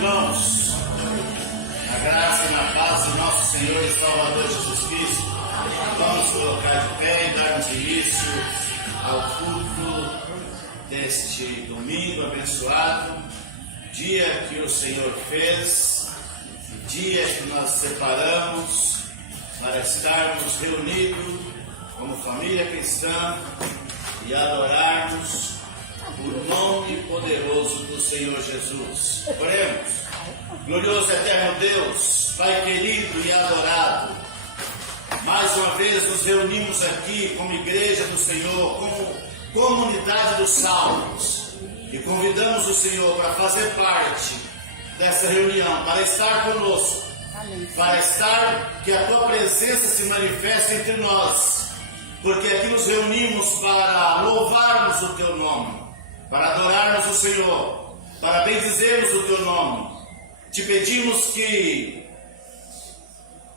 irmãos, na graça e na paz do nosso Senhor e Salvador Jesus Cristo, vamos colocar de pé e darmos início ao culto deste domingo abençoado, dia que o Senhor fez, dia que nós separamos para estarmos reunidos como família cristã e adorarmos o nome poderoso do Senhor Jesus. Oremos. Glorioso eterno Deus, Pai querido e adorado, mais uma vez nos reunimos aqui como igreja do Senhor, como comunidade dos salvos, e convidamos o Senhor para fazer parte dessa reunião, para estar conosco, para estar, que a Tua presença se manifeste entre nós, porque aqui nos reunimos para louvarmos o Teu nome, para adorarmos o Senhor, para bendizermos o Teu nome. Te pedimos que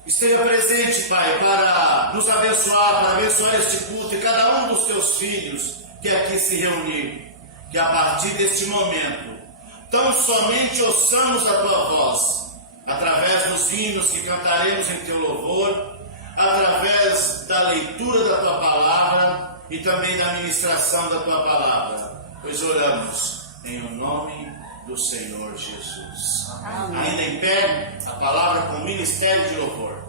esteja presente, Pai, para nos abençoar, para abençoar este culto e cada um dos Teus filhos que aqui se reuniram, que a partir deste momento, tão somente ouçamos a Tua voz, através dos hinos que cantaremos em Teu louvor, através da leitura da Tua palavra e também da ministração da Tua palavra, pois oramos em o nome do Senhor Jesus. Amém. Ainda em pé, a palavra com o ministério de louvor.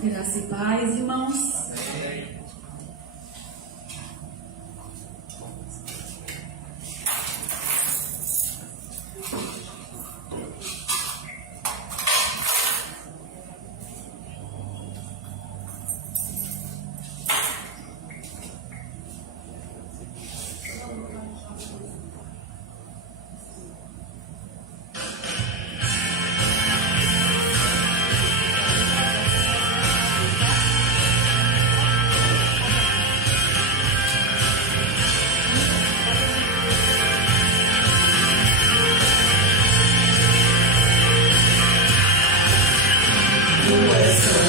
Graça e paz, irmãos. Amém. Para sempre.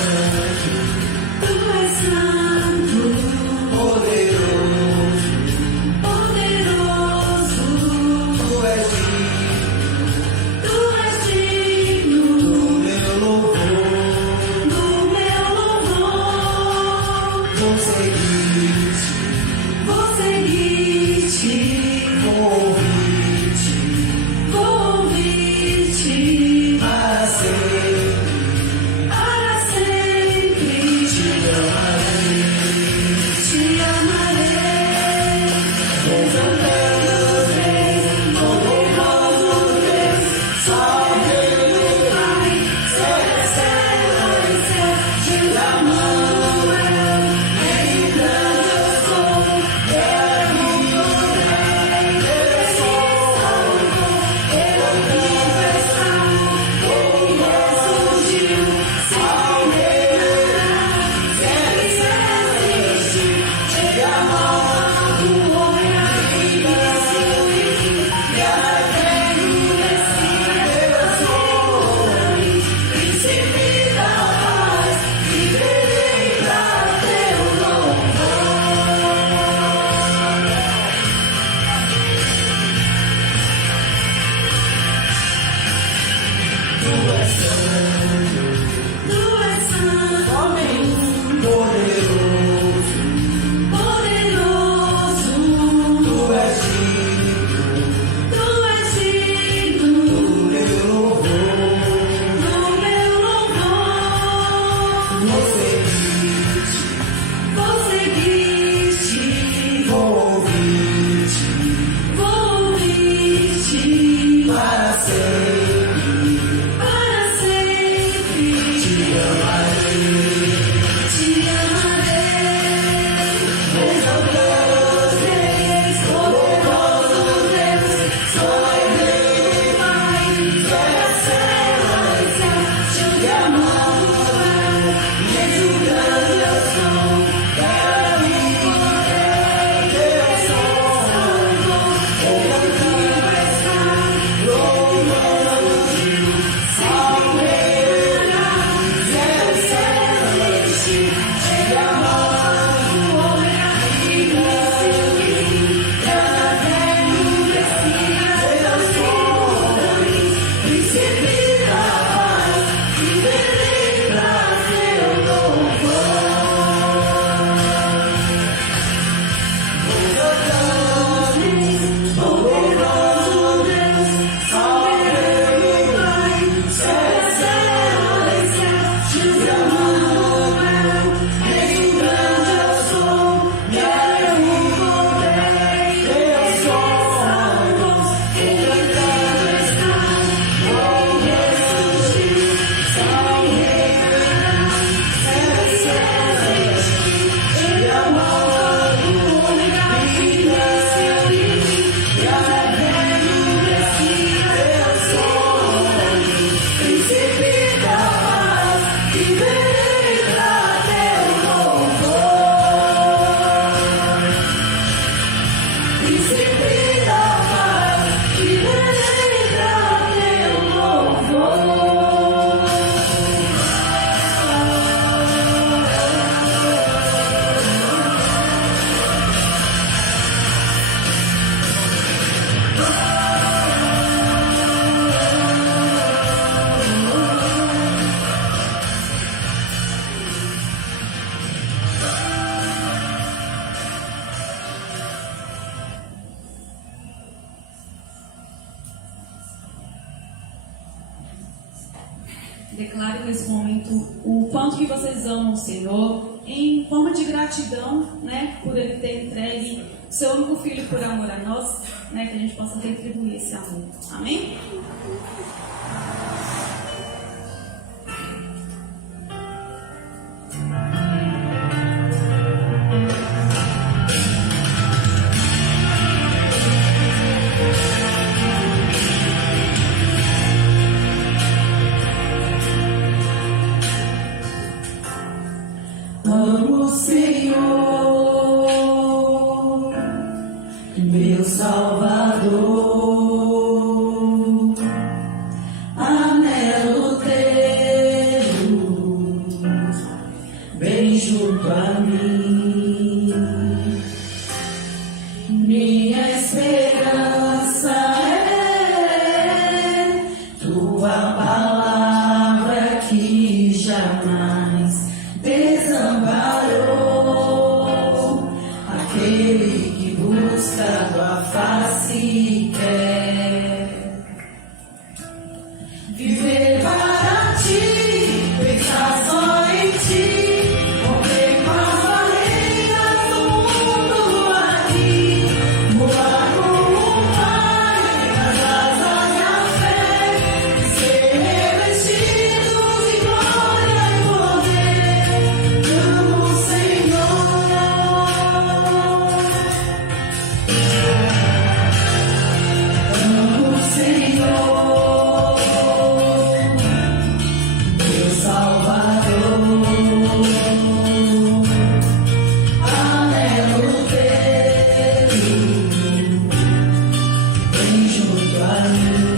declare nesse momento o quanto que vocês amam o Senhor, em forma de gratidão, né, por Ele ter entregue seu único filho por amor a nós, né, que a gente possa retribuir esse amor. Amém? Amo o Senhor, meu Salvador, anelo tê-lo bem junto a mim. Minha esperança é tua palavra que jamais desamparou aquele que busca tua face e quer viver para ti, pensar só em ti, romper com as barreiras do mundo aqui, voar como um pai nas asas da fé, ser revestido de glória e poder. Amo o Senhor, meu Salvador, anelo tê-lo bem junto a mim.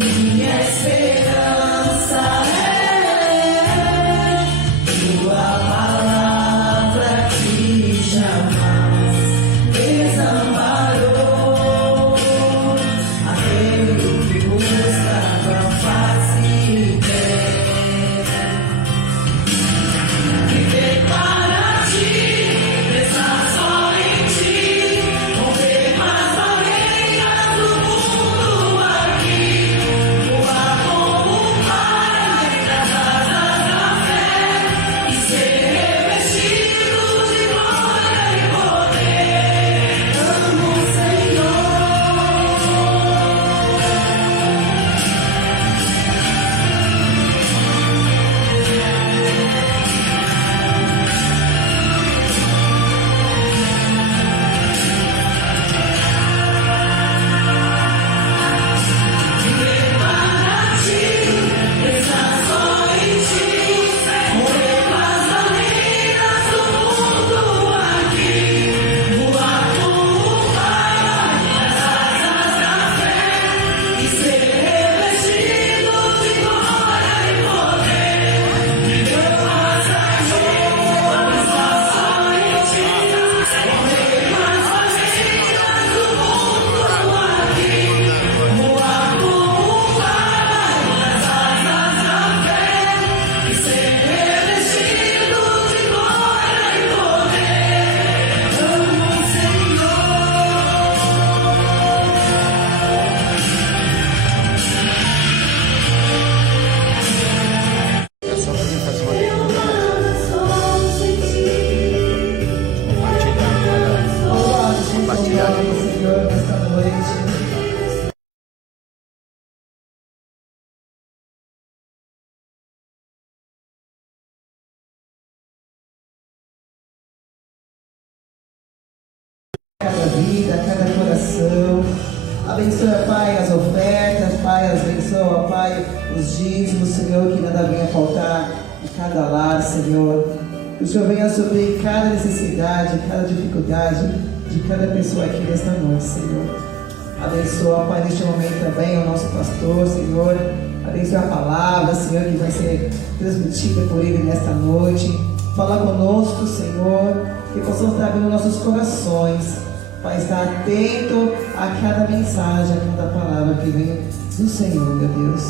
Minha esperança é tua palavra que jamais desamparou aquele que busca tua face e quer viver para ti, pensar só em ti, romper com as barreiras do mundo aqui, voar como um pai nas asas da fé e ser revestido de glória e poder. Amo o Senhor. Viver para ti, pensar só em ti, romper com as barreiras do mundo aqui, voar como um pai nas asas da fé e ser revestido de glória e poder. Viver para ti, pensar só em ti, romper com as barreiras do mundo aqui, voar como um pai nas asas da fé e ser revestido de glória e poder. Amo o Senhor. É só para mim fazer uma leitura, compartilhar de novo. Senhor, nesta noite. Cada vida, cada coração. Abençoa, Pai, as ofertas, Pai, abençoa, Pai, os dízimos, Senhor, que nada venha faltar em cada lar, Senhor. Que o Senhor venha suprir cada necessidade, cada dificuldade de cada pessoa aqui nesta noite, Senhor. Abençoa, Pai, neste momento também o nosso pastor, Senhor. Abençoa a palavra, Senhor, que vai ser transmitida por ele nesta noite. Fala conosco, Senhor, que possamos estar abrindo nossos corações para estar atento a cada mensagem, a cada palavra que vem do Senhor, meu Deus.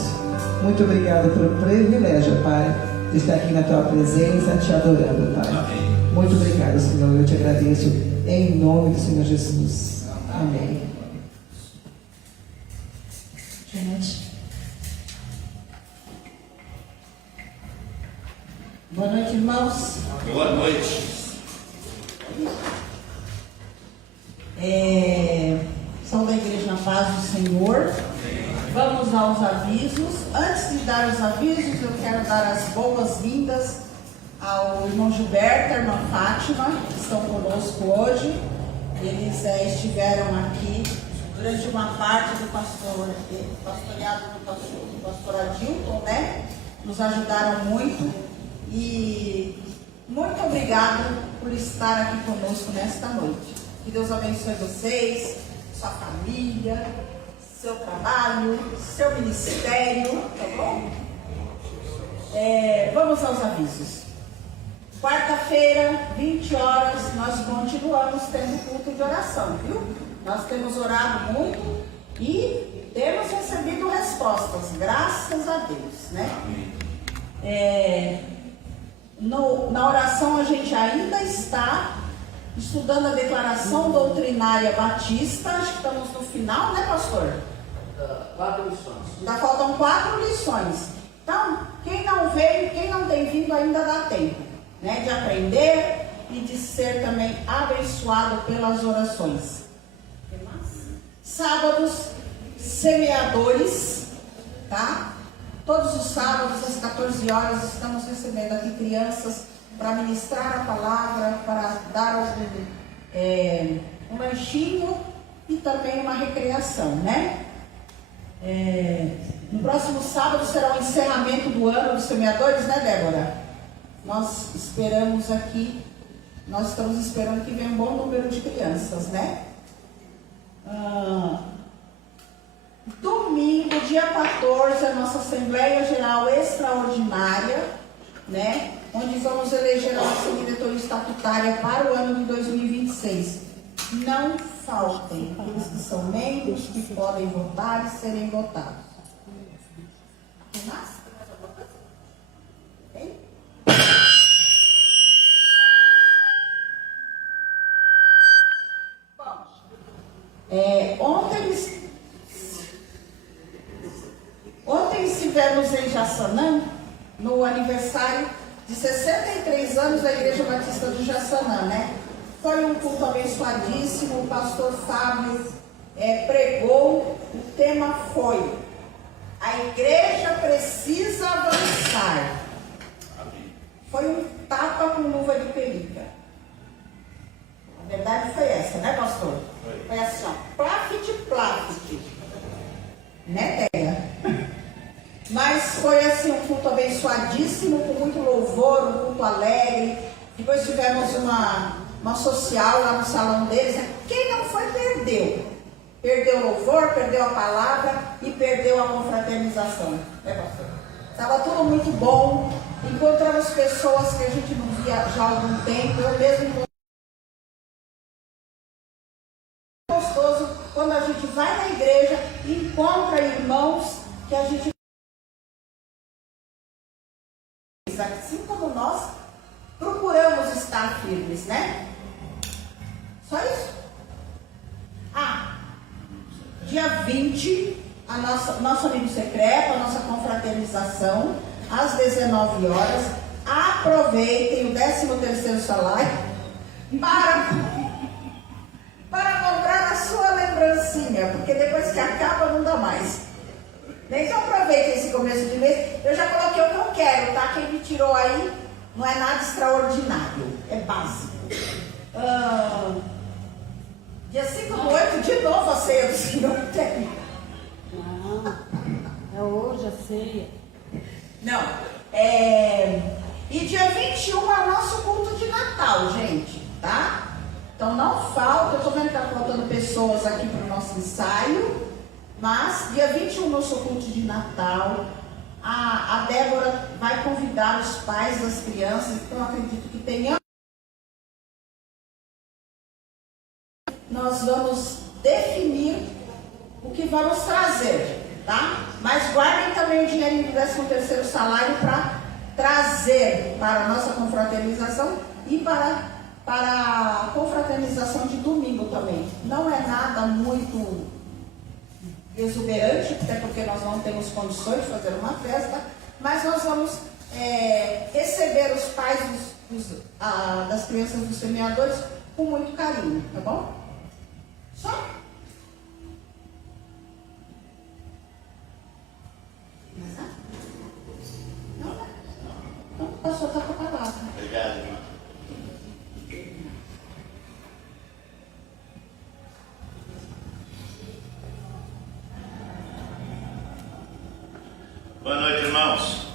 Muito obrigado pelo privilégio, Pai, de estar aqui na Tua presença, te adorando, Pai. Amém. Muito obrigado, Senhor. Eu te agradeço em nome do Senhor Jesus. Amém. Gente, Boa noite, irmãos. Boa noite. São da Igreja na Paz do Senhor. Vamos aos avisos. Antes de dar os avisos, eu quero dar as boas-vindas ao irmão Gilberto e à irmã Fátima, que estão conosco hoje. Eles estiveram aqui durante uma parte do pastoreado do pastor Adilton, né? Nos ajudaram muito e muito obrigado por estar aqui conosco nesta noite. Que Deus abençoe vocês, sua família, seu trabalho, seu ministério, tá bom? Vamos aos avisos. Quarta-feira, 20 horas, nós continuamos tendo culto de oração, viu? Nós temos orado muito e temos recebido respostas, graças a Deus, né? Na oração a gente ainda está estudando a declaração doutrinária batista. Acho que estamos no final, né, pastor? 4 lições. Ainda faltam 4 lições. Então, quem não veio, quem não tem vindo, ainda dá tempo, né, de aprender e de ser também abençoado pelas orações. Sábados, semeadores, tá? Todos os sábados, às 14 horas, estamos recebendo aqui crianças para ministrar a palavra, para dar um lanchinho e também uma recreação, né? No próximo sábado será o encerramento do ano dos semeadores, né, Débora? Nós estamos esperando que venha um bom número de crianças, né? Domingo, dia 14, a nossa Assembleia Geral Extraordinária, né? Onde vamos eleger a nossa diretoria estatutária para o ano de 2026. Não faltem aqueles que são membros, que podem votar e serem votados. Tem mais? Tem? Ontem estivemos em Jaçanã, no aniversário de 63 anos da Igreja Batista do Jaçanã, né? Foi um culto abençoadíssimo. O pastor Fábio pregou. O tema foi: a igreja precisa avançar. Foi um tapa com luva de pelica. A verdade foi essa, né, pastor? Foi assim, ó, plafit. Né, Teia? Mas foi assim um culto abençoadíssimo, com muito louvor, um culto alegre. Depois tivemos uma social lá no salão deles. Quem não foi, perdeu. Perdeu o louvor, perdeu a palavra e perdeu a confraternização. É, pastor? Estava tudo muito bom. Encontramos pessoas que a gente não via já há algum tempo. Eu mesmo encontrei. Gostoso quando a gente vai na igreja e encontra irmãos que a gente, assim como nós, procuramos estar firmes, né? Só isso. Dia 20, nosso amigo secreto, a nossa confraternização, às 19 horas. Aproveitem o 13º salário para comprar a sua lembrancinha, porque depois que acaba não dá mais. Então aproveitem esse começo de mês. Eu já coloquei o que eu quero, tá? Quem me tirou aí não é nada extraordinário, é básico. Dia 5/8, de novo a ceia do Senhor. Não, é hoje a ceia. Não, e dia 21 é o nosso culto de Natal, gente, tá? Então não falta, eu tô vendo que tá faltando pessoas aqui para o nosso ensaio, mas dia 21 é o nosso culto de Natal. A Débora vai convidar os pais das crianças, então eu acredito que tenha. Nós vamos definir o que vamos trazer, tá? Mas guardem também o dinheirinho do 13º salário para trazer para a nossa confraternização e para a confraternização de domingo também. Não é nada muito exuberante, até porque nós não temos condições de fazer uma festa, mas nós vamos receber os pais das crianças dos semeadores com muito carinho, tá bom? Só? Não? Então, pastor, está com a palavra. Obrigado, irmão. Boa noite, irmãos.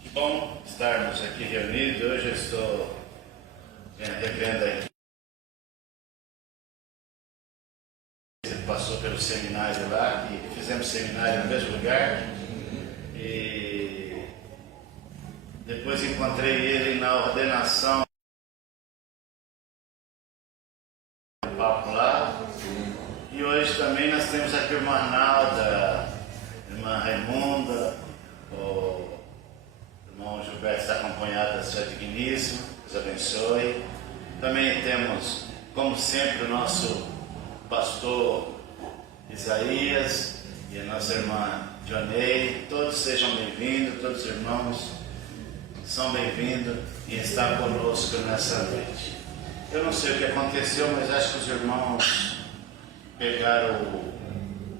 Que bom estarmos aqui reunidos. Hoje eu estou revendo aqui. Ele passou pelo seminário lá, que fizemos seminário no mesmo lugar. E depois encontrei ele na ordenação. Papo lá. E hoje também nós temos aqui a irmã Arnalda, a irmã Raimunda, o irmão Gilberto está acompanhado da sua digníssima, Deus abençoe. Também temos, como sempre, o nosso pastor Isaías e a nossa irmã Dionei. Todos sejam bem-vindos, todos os irmãos são bem-vindos em estar conosco nessa noite. Eu não sei o que aconteceu, mas acho que os irmãos pegaram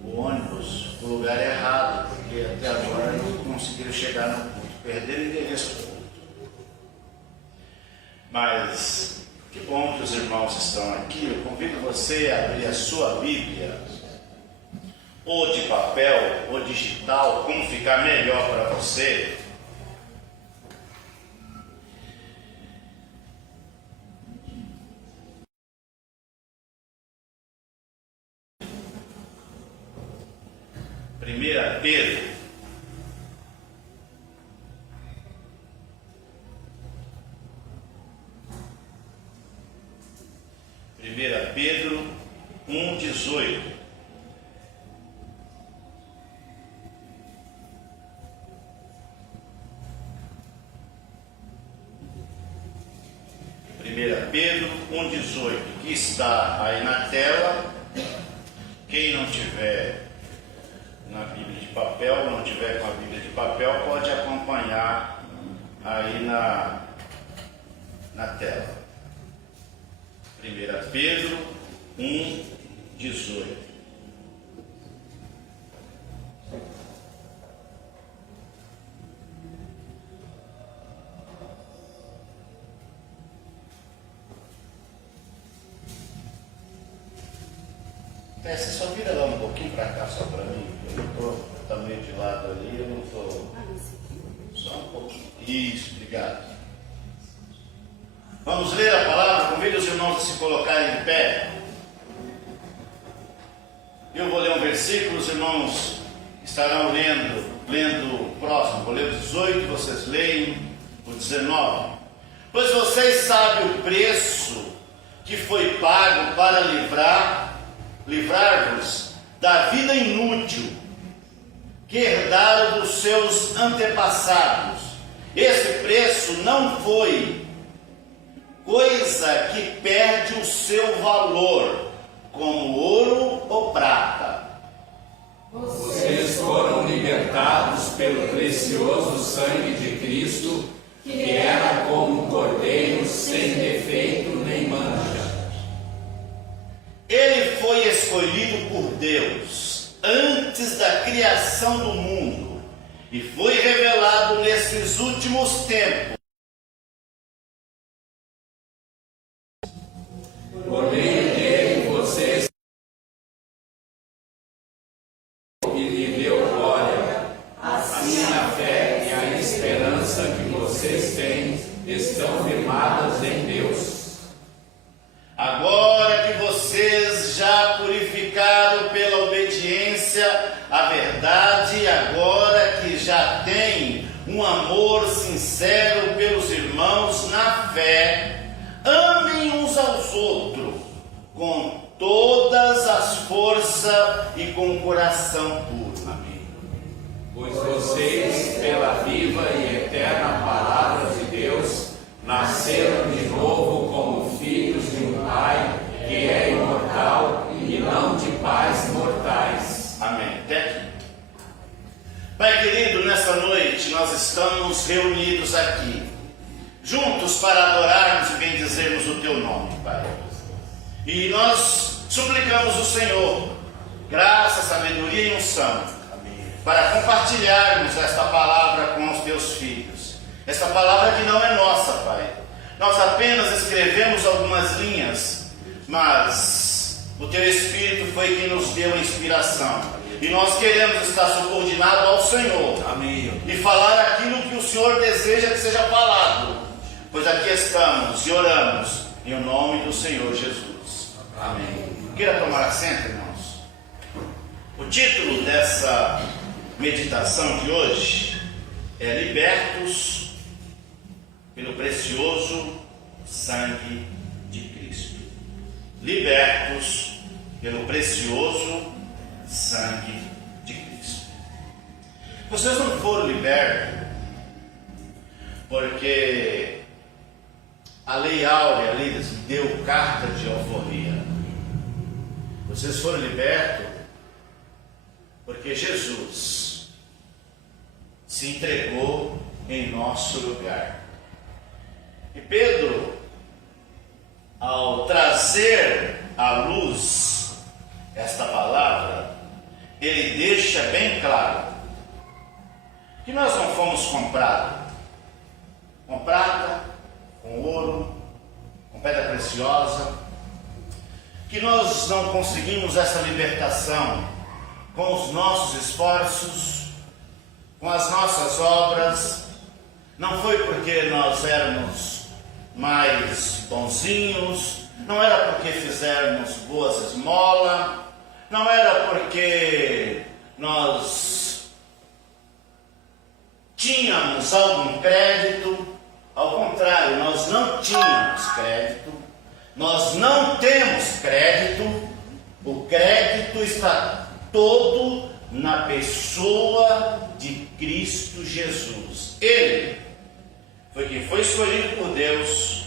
o ônibus no lugar errado, porque até agora não conseguiram chegar no culto, perderam o endereço do culto. Mas que bom que os irmãos estão aqui. Eu convido você a abrir a sua Bíblia, ou de papel, ou digital, como ficar melhor para você. Primeira Pedro, Primeira Pedro 1,18. Primeira Pedro 1,18, que está aí na tela. Quem não tiver na Bíblia de papel, não tiver com a Bíblia de papel, pode acompanhar aí na tela. 1 Pedro 1,18. Você só vira lá um pouquinho para cá, só para mim. Eu não estou, está meio de lado ali, eu não estou. Só um pouquinho. Isso, obrigado. Vamos ler a palavra. Convido os irmãos a se colocarem de pé. Eu vou ler um versículo, os irmãos estarão lendo o próximo. Vou ler o 18, vocês leem o 19. Pois vocês sabem o preço que foi pago para livrar-vos da vida inútil que herdaram dos seus antepassados. Esse preço não foi coisa que perde o seu valor, como ouro ou prata. Vocês foram libertados pelo precioso sangue de Cristo, que era como um cordeiro sem defeito nem mancha. Ele foi escolhido por Deus antes da criação do mundo e foi revelado nesses últimos tempos. Por meio dele, vocês e lhe deu glória. Assim a fé e a esperança que vocês têm estão firmadas em Deus. Agora que vocês já purificaram pela obediência à verdade, agora que já têm um amor sincero pelos irmãos na fé, amem uns aos outros com todas as forças e com o coração puro. Amém. Pois vocês, pela viva e eterna palavra de Deus, nasceram de novo como filhos de um Pai que é imortal e não de pais mortais. Amém. Até aqui. Pai querido, estamos reunidos aqui, juntos para adorarmos e bendizermos o Teu nome, Pai. E nós suplicamos o Senhor, graça, sabedoria e unção, para compartilharmos esta palavra com os Teus filhos. Esta palavra que não é nossa, Pai. Nós apenas escrevemos algumas linhas, mas o Teu Espírito foi quem nos deu a inspiração. E nós queremos estar subordinados ao Senhor. Amém. E falar aquilo que o Senhor deseja que seja falado. Pois aqui estamos e oramos em nome do Senhor Jesus. Amém. Queira tomar assento, irmãos. O título dessa meditação de hoje é Libertos pelo precioso sangue de Cristo. Libertos pelo precioso sangue de Cristo. Vocês não foram libertos porque a lei áurea lhes deu carta de alforria. Vocês foram libertos porque Jesus se entregou em nosso lugar. E Pedro, ao trazer à luz esta palavra, ele deixa bem claro que nós não fomos comprados com prata, com ouro, com pedra preciosa, que nós não conseguimos essa libertação com os nossos esforços, com as nossas obras. Não foi porque nós éramos mais bonzinhos, não era porque fizermos boas esmolas, não era porque nós tínhamos algum crédito. Ao contrário, nós não tínhamos crédito, nós não temos crédito. O crédito está todo na pessoa de Cristo Jesus. Ele foi quem foi escolhido por Deus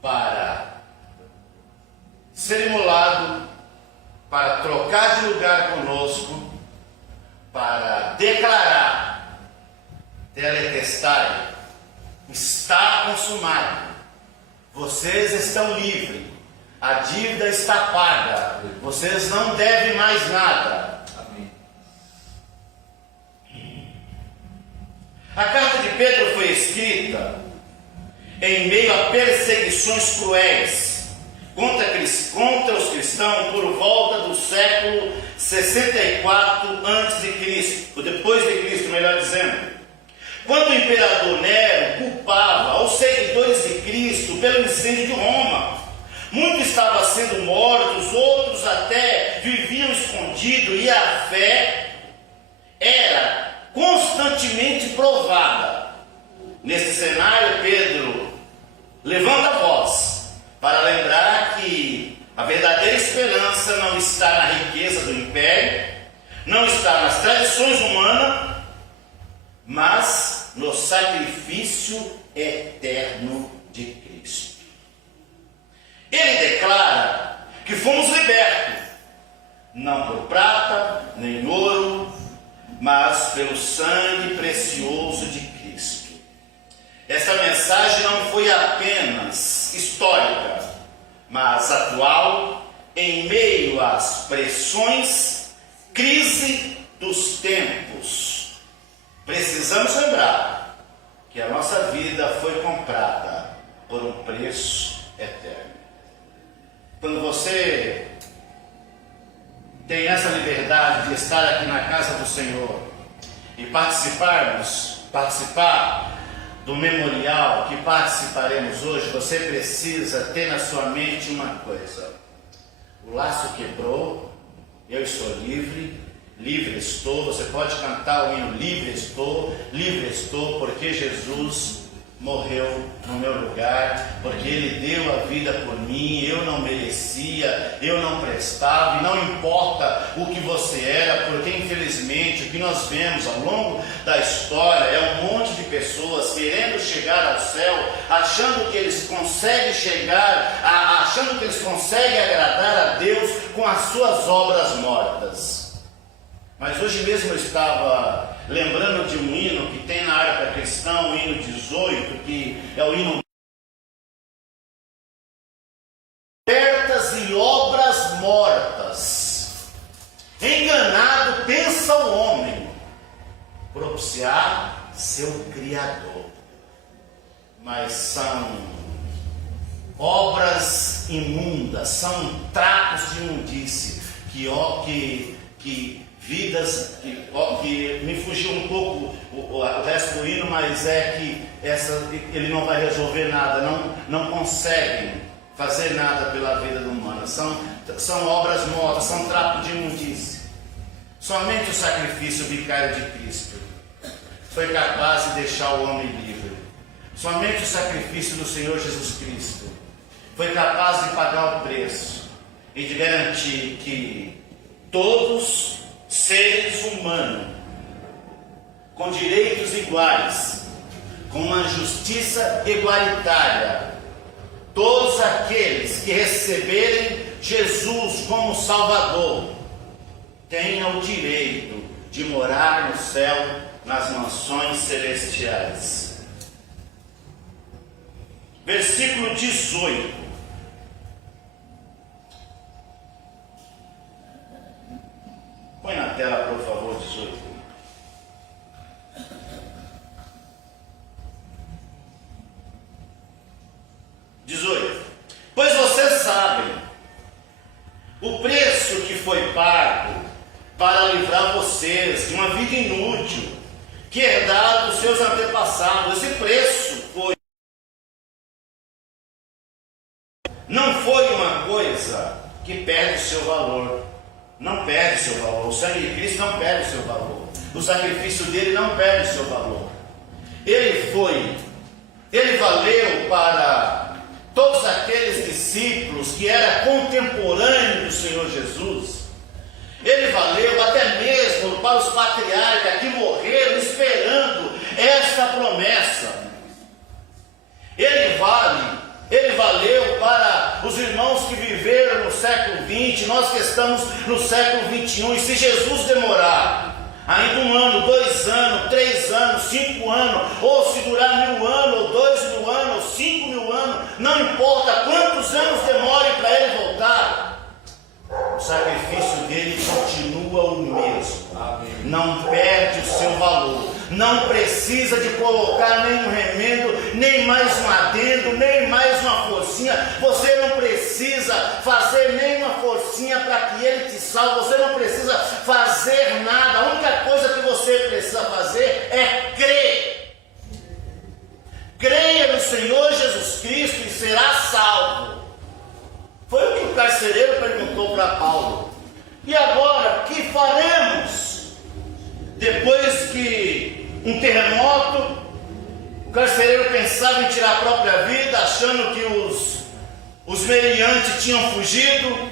para ser imolado, para trocar de lugar conosco, para declarar, teletestai, está consumado, vocês estão livres, a dívida está paga, vocês não devem mais nada. Amém. A carta de Pedro foi escrita em meio a perseguições cruéis contra os cristãos por volta do século 64 a.C., ou depois de Cristo, melhor dizendo, quando o imperador Nero culpava os seguidores de Cristo pelo incêndio de Roma. Muitos estavam sendo mortos, outros até viviam escondidos, e a fé era constantemente provada. Nesse cenário, Pedro levanta a voz para lembrar que a verdadeira esperança não está na riqueza do império, não está nas tradições humanas, mas no sacrifício eterno de Cristo. Ele declara que fomos libertos, não por prata nem ouro, mas pelo sangue precioso de Cristo. Essa mensagem não foi apenas histórica, mas atual, em meio às pressões, crise dos tempos. Precisamos lembrar que a nossa vida foi comprada por um preço eterno. Quando você tem essa liberdade de estar aqui na casa do Senhor e participar do memorial que participaremos hoje, você precisa ter na sua mente uma coisa: o laço quebrou, eu estou livre, livre estou. Você pode cantar o hino livre estou, porque Jesus morreu no meu lugar, porque Ele deu a vida por mim. Eu não merecia, eu não prestava, e não importa o que você era, porque infelizmente o que nós vemos ao longo da história é um monte de pessoas querendo chegar ao céu, achando que eles conseguem achando que eles conseguem agradar a Deus com as suas obras mortas. Mas hoje mesmo eu estava lembrando de um hino que tem na harpa cristã, o hino 18, que é o hino ofertas e obras mortas. Enganado pensa o homem propiciar seu Criador, mas são obras imundas, são trapos de imundície, que me fugiu um pouco o resto do hino, mas é que ele não vai resolver nada, não conseguem fazer nada pela vida humana, são obras mortas, são trapos de imundície. Somente o sacrifício vicário de Cristo foi capaz de deixar o homem livre. Somente o sacrifício do Senhor Jesus Cristo foi capaz de pagar o preço e de garantir que todos seres humanos, com direitos iguais, com uma justiça igualitária, todos aqueles que receberem Jesus como Salvador, tenham o direito de morar no céu, nas mansões celestiais. Versículo 18. Põe na tela, por favor, 18. Pois vocês sabem o preço que foi pago para livrar vocês de uma vida inútil que herdaram dos seus antepassados. Esse preço não foi uma coisa que perde o seu valor. Não perde o seu valor. O sangue de Cristo não perde o seu valor. O sacrifício dele não perde o seu valor. Ele valeu para todos aqueles discípulos que eram contemporâneos do Senhor Jesus. Ele valeu até mesmo para os patriarcas que morreram esperando essa promessa. Ele valeu para os irmãos que viveram no século XX, nós que estamos no século XXI. E se Jesus demorar ainda 1 ano, 2 anos, 3 anos, 5 anos, ou se durar 1000 anos, ou 2000 anos, ou 5000 anos, não importa quantos anos demore para ele voltar, o sacrifício dele continua o mesmo. Amém. Não perde o seu valor. Não precisa de colocar nenhum remendo, nem mais um adendo, nem mais uma forcinha. Você não precisa fazer nenhuma forcinha para que ele te salve. Você não precisa fazer nada. A única coisa que você precisa fazer é crer. Creia no Senhor Jesus Cristo e será salvo. Foi o que o carcereiro perguntou para Paulo. E agora, o que faremos? Depois que um terremoto, o carcereiro pensava em tirar a própria vida, achando que os meliantes tinham fugido,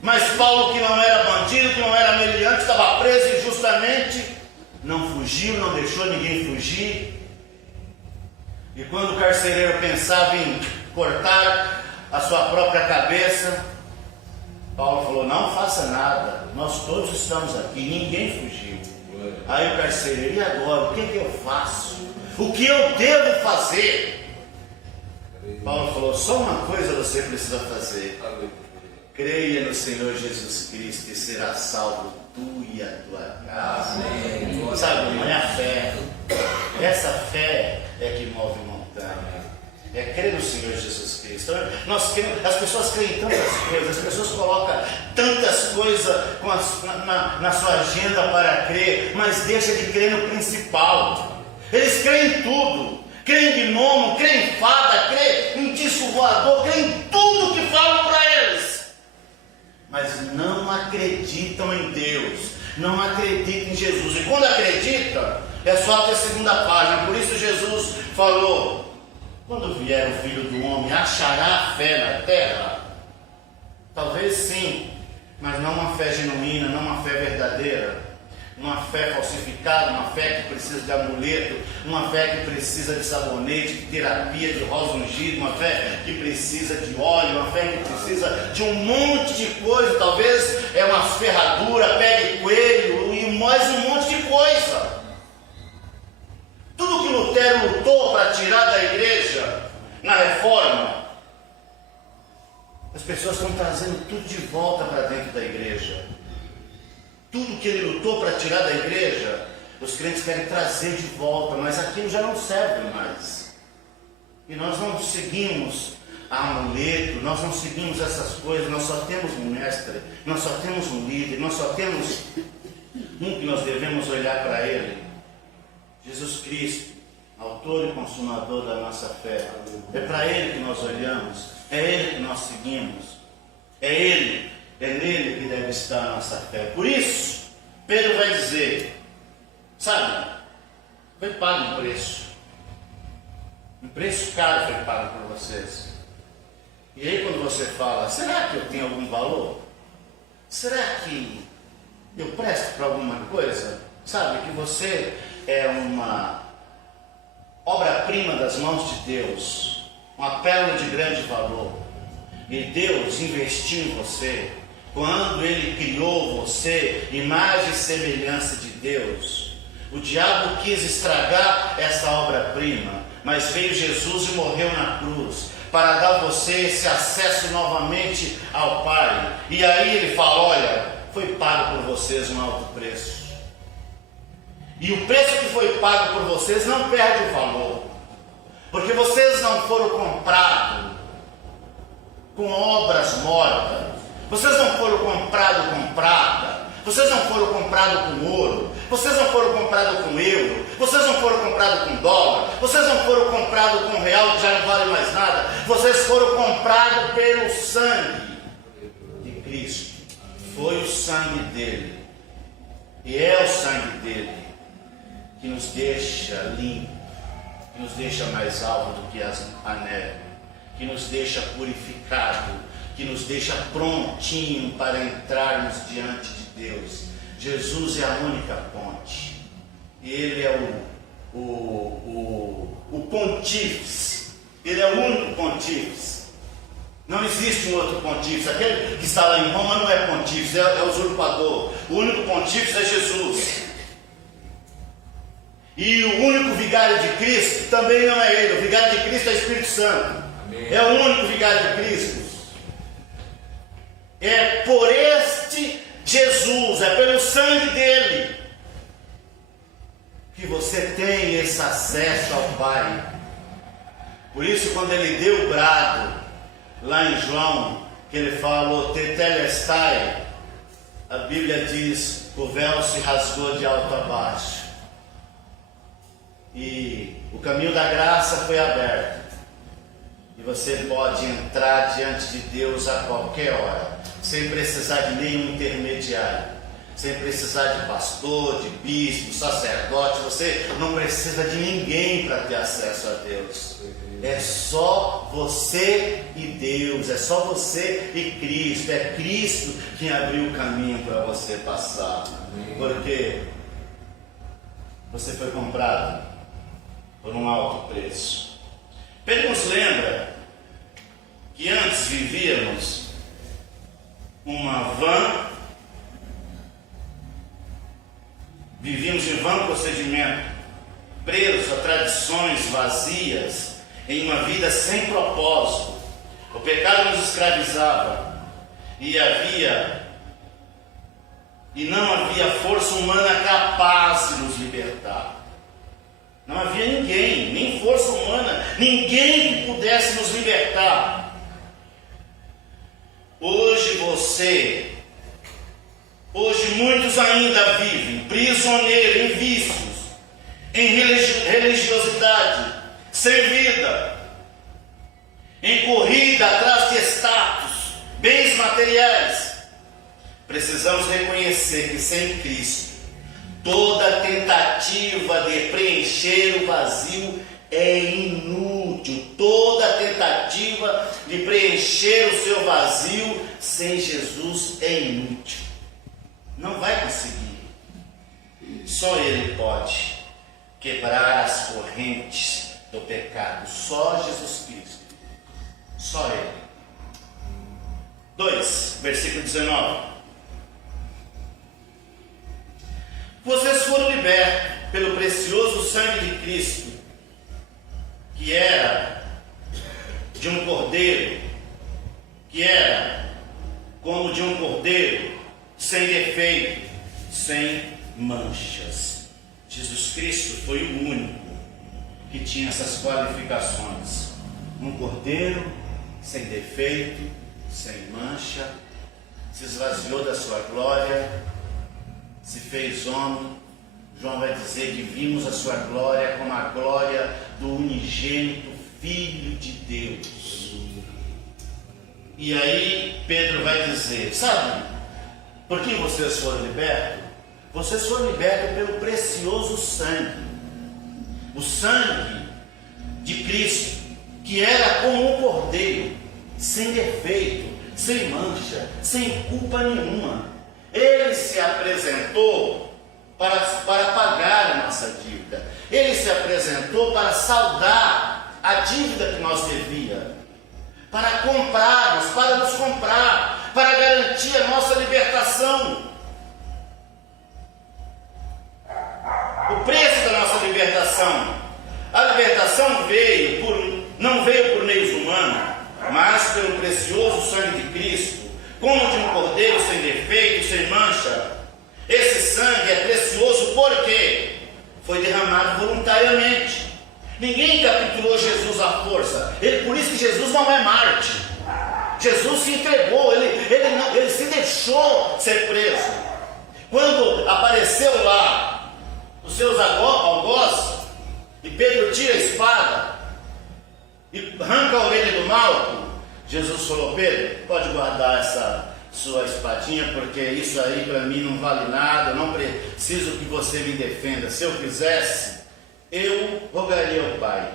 mas Paulo, que não era bandido, que não era meliante, estava preso injustamente, não fugiu, não deixou ninguém fugir. E quando o carcereiro pensava em cortar a sua própria cabeça, Paulo falou: não faça nada, nós todos estamos aqui, ninguém fugiu. Aí o carcereiro: e agora, o que é que eu faço? O que eu devo fazer? Paulo falou: só uma coisa você precisa fazer. Creia no Senhor Jesus Cristo e será salvo tu e a tua casa. Amém. Sabe, não é a fé. Essa fé é que move montanha. É crer no Senhor Jesus Cristo. As pessoas creem tantas coisas, as pessoas colocam tantas coisas na sua agenda para crer, mas deixa de crer no principal. Eles creem em tudo, creem em gnomo, creem em fada, creem em disco voador, creem em tudo que falam para eles, mas não acreditam em Deus, não acreditam em Jesus. E quando acreditam, é só até a segunda página. Por isso Jesus falou: quando vier o Filho do Homem, achará fé na terra? Talvez sim, mas não uma fé genuína, não uma fé verdadeira, uma fé falsificada, uma fé que precisa de amuleto, uma fé que precisa de sabonete, de terapia, de rosa ungida, uma fé que precisa de óleo, uma fé que precisa de um monte de coisa. Talvez é uma ferradura, pé de coelho e mais um monte de coisa. Tudo que Lutero lutou para tirar da igreja na reforma, as pessoas estão trazendo tudo de volta para dentro da igreja. Tudo que ele lutou para tirar da igreja, os crentes querem trazer de volta, mas aquilo já não serve mais. E nós não seguimos amuleto, nós não seguimos essas coisas, nós só temos um mestre, nós só temos um líder, nós só temos um que nós devemos olhar para ele, Jesus Cristo, autor e consumador da nossa fé. É para ele que nós olhamos, é ele que nós seguimos, é nele que deve estar a nossa fé. Por isso, Pedro vai dizer, sabe, foi pago um preço. Um preço caro foi pago por vocês. E aí quando você fala, será que eu tenho algum valor? Será que eu presto para alguma coisa? Sabe, que você é uma obra-prima das mãos de Deus, uma pérola de grande valor. E Deus investiu em você. Quando Ele criou você, imagem e semelhança de Deus, o diabo quis estragar essa obra-prima, mas veio Jesus e morreu na cruz para dar a você esse acesso novamente ao Pai. E aí Ele fala, olha, foi pago por vocês um alto preço. E o preço que foi pago por vocês não perde o valor, porque vocês não foram comprados com obras mortas, vocês não foram comprados com prata, vocês não foram comprados com ouro, vocês não foram comprados com euro, vocês não foram comprados com dólar, vocês não foram comprados com real que já não vale mais nada, vocês foram comprados pelo sangue de Cristo. Foi o sangue dele, e é o sangue dele que nos deixa limpo, que nos deixa mais alto do que a neve, que nos deixa purificado, que nos deixa prontinho para entrarmos diante de Deus. Jesus é a única ponte. Ele é o pontífice. Ele é o único pontífice. Não existe um outro pontífice. Aquele que está lá em Roma não é pontífice, é usurpador. O único pontífice é Jesus. E o único vigário de Cristo também não é ele. O vigário de Cristo é o Espírito Santo. Amém. É o único vigário de Cristo. É por este Jesus, é pelo sangue dele que você tem esse acesso ao Pai. Por isso, quando ele deu o brado lá em João, que ele falou tetelestai, a Bíblia diz, o véu se rasgou de alto a baixo e o caminho da graça foi aberto, e você pode entrar diante de Deus a qualquer hora, sem precisar de nenhum intermediário, sem precisar de pastor, de bispo, sacerdote. Você não precisa de ninguém para ter acesso a Deus. É só você e Deus, é só você e Cristo. É Cristo quem abriu o caminho para você passar. Porque você foi comprado por um alto preço. Pedro nos lembra que antes vivíamos vivíamos em vão procedimento, presos a tradições vazias, em uma vida sem propósito. O pecado nos escravizava e não havia força humana capaz de nos libertar. Não havia ninguém, nem força humana, ninguém que pudesse nos libertar. Hoje muitos ainda vivem prisioneiros em vícios, em religiosidade, sem vida, em corrida atrás de status, bens materiais. Precisamos reconhecer que sem Cristo, toda tentativa de preencher o vazio é inútil. Toda tentativa de preencher o seu vazio sem Jesus é inútil. Não vai conseguir. Só Ele pode quebrar as correntes do pecado. Só Jesus Cristo. Só Ele. 2, versículo 19. Vocês foram libertos pelo precioso sangue de Cristo, que era de um cordeiro, que era como de um cordeiro, sem defeito, sem manchas. Jesus Cristo foi o único que tinha essas qualificações. Um cordeiro sem defeito, sem mancha, se esvaziou da sua glória, se fez homem. João vai dizer que vimos a sua glória como a glória do unigênito Filho de Deus. E aí Pedro vai dizer, sabe por que vocês foram libertos? Vocês foram libertos pelo precioso sangue, o sangue de Cristo, que era como um cordeiro, sem defeito, sem mancha, sem culpa nenhuma. Ele se apresentou para pagar a nossa dívida. Ele se apresentou para saldar a dívida que nós devíamos, para comprarmos, para nos comprar, para garantir a nossa libertação. O preço da nossa libertação. A libertação não veio por meios humanos, mas pelo precioso sangue de Cristo, como de um cordeiro sem defeito, sem mancha. Esse sangue é precioso porque foi derramado voluntariamente. Ninguém capturou Jesus à força. Por isso que Jesus não é Marte. Jesus se entregou, ele se deixou ser preso. Quando apareceu lá os seus algozes, e Pedro tira a espada e arranca a orelha do malco, Jesus falou: Pedro, pode guardar essa sua espadinha, porque isso aí para mim não vale nada, eu não preciso que você me defenda. Se eu quisesse, eu rogaria ao Pai,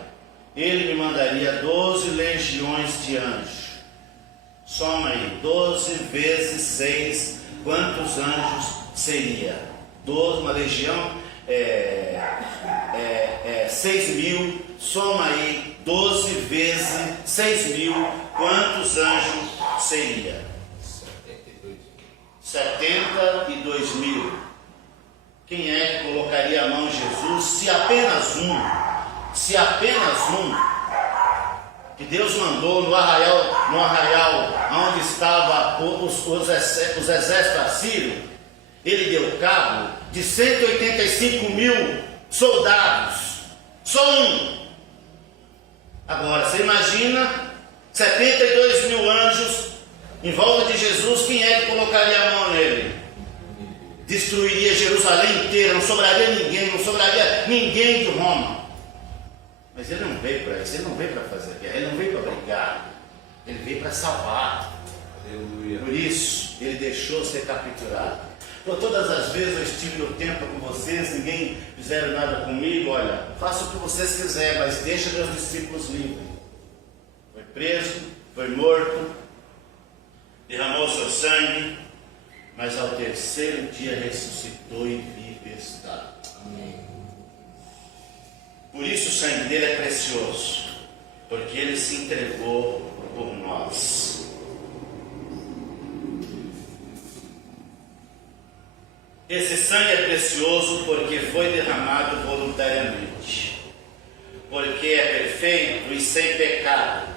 Ele me mandaria 12 legiões de anjos. Soma aí, 12 vezes 6, quantos anjos seria? 12, uma legião 6.000, soma aí, 12 vezes 6.000, quantos anjos seria? 72.000. Quem é que colocaria a mão em Jesus se apenas um, que Deus mandou no arraial onde estavam os exércitos assírios? Ele deu cabo de 185.000 soldados, só um. Agora você imagina 72.000 anjos em volta de Jesus, quem é que colocaria a mão nele? Destruiria Jerusalém inteira, não sobraria ninguém de Roma. Mas ele não veio para isso, ele não veio para fazer guerra, ele não veio para brigar, ele veio para salvar. Aleluia. Por isso, ele deixou ser capturado. Por todas as vezes eu estive no templo com vocês, ninguém fizeram nada comigo, olha, faça o que vocês quiserem, mas deixa meus discípulos livres. Foi preso, foi morto, derramou seu sangue, mas ao terceiro dia ressuscitou e vive está. Por isso o sangue dele é precioso, porque ele se entregou por nós. Esse sangue é precioso porque foi derramado voluntariamente, porque é perfeito e sem pecado,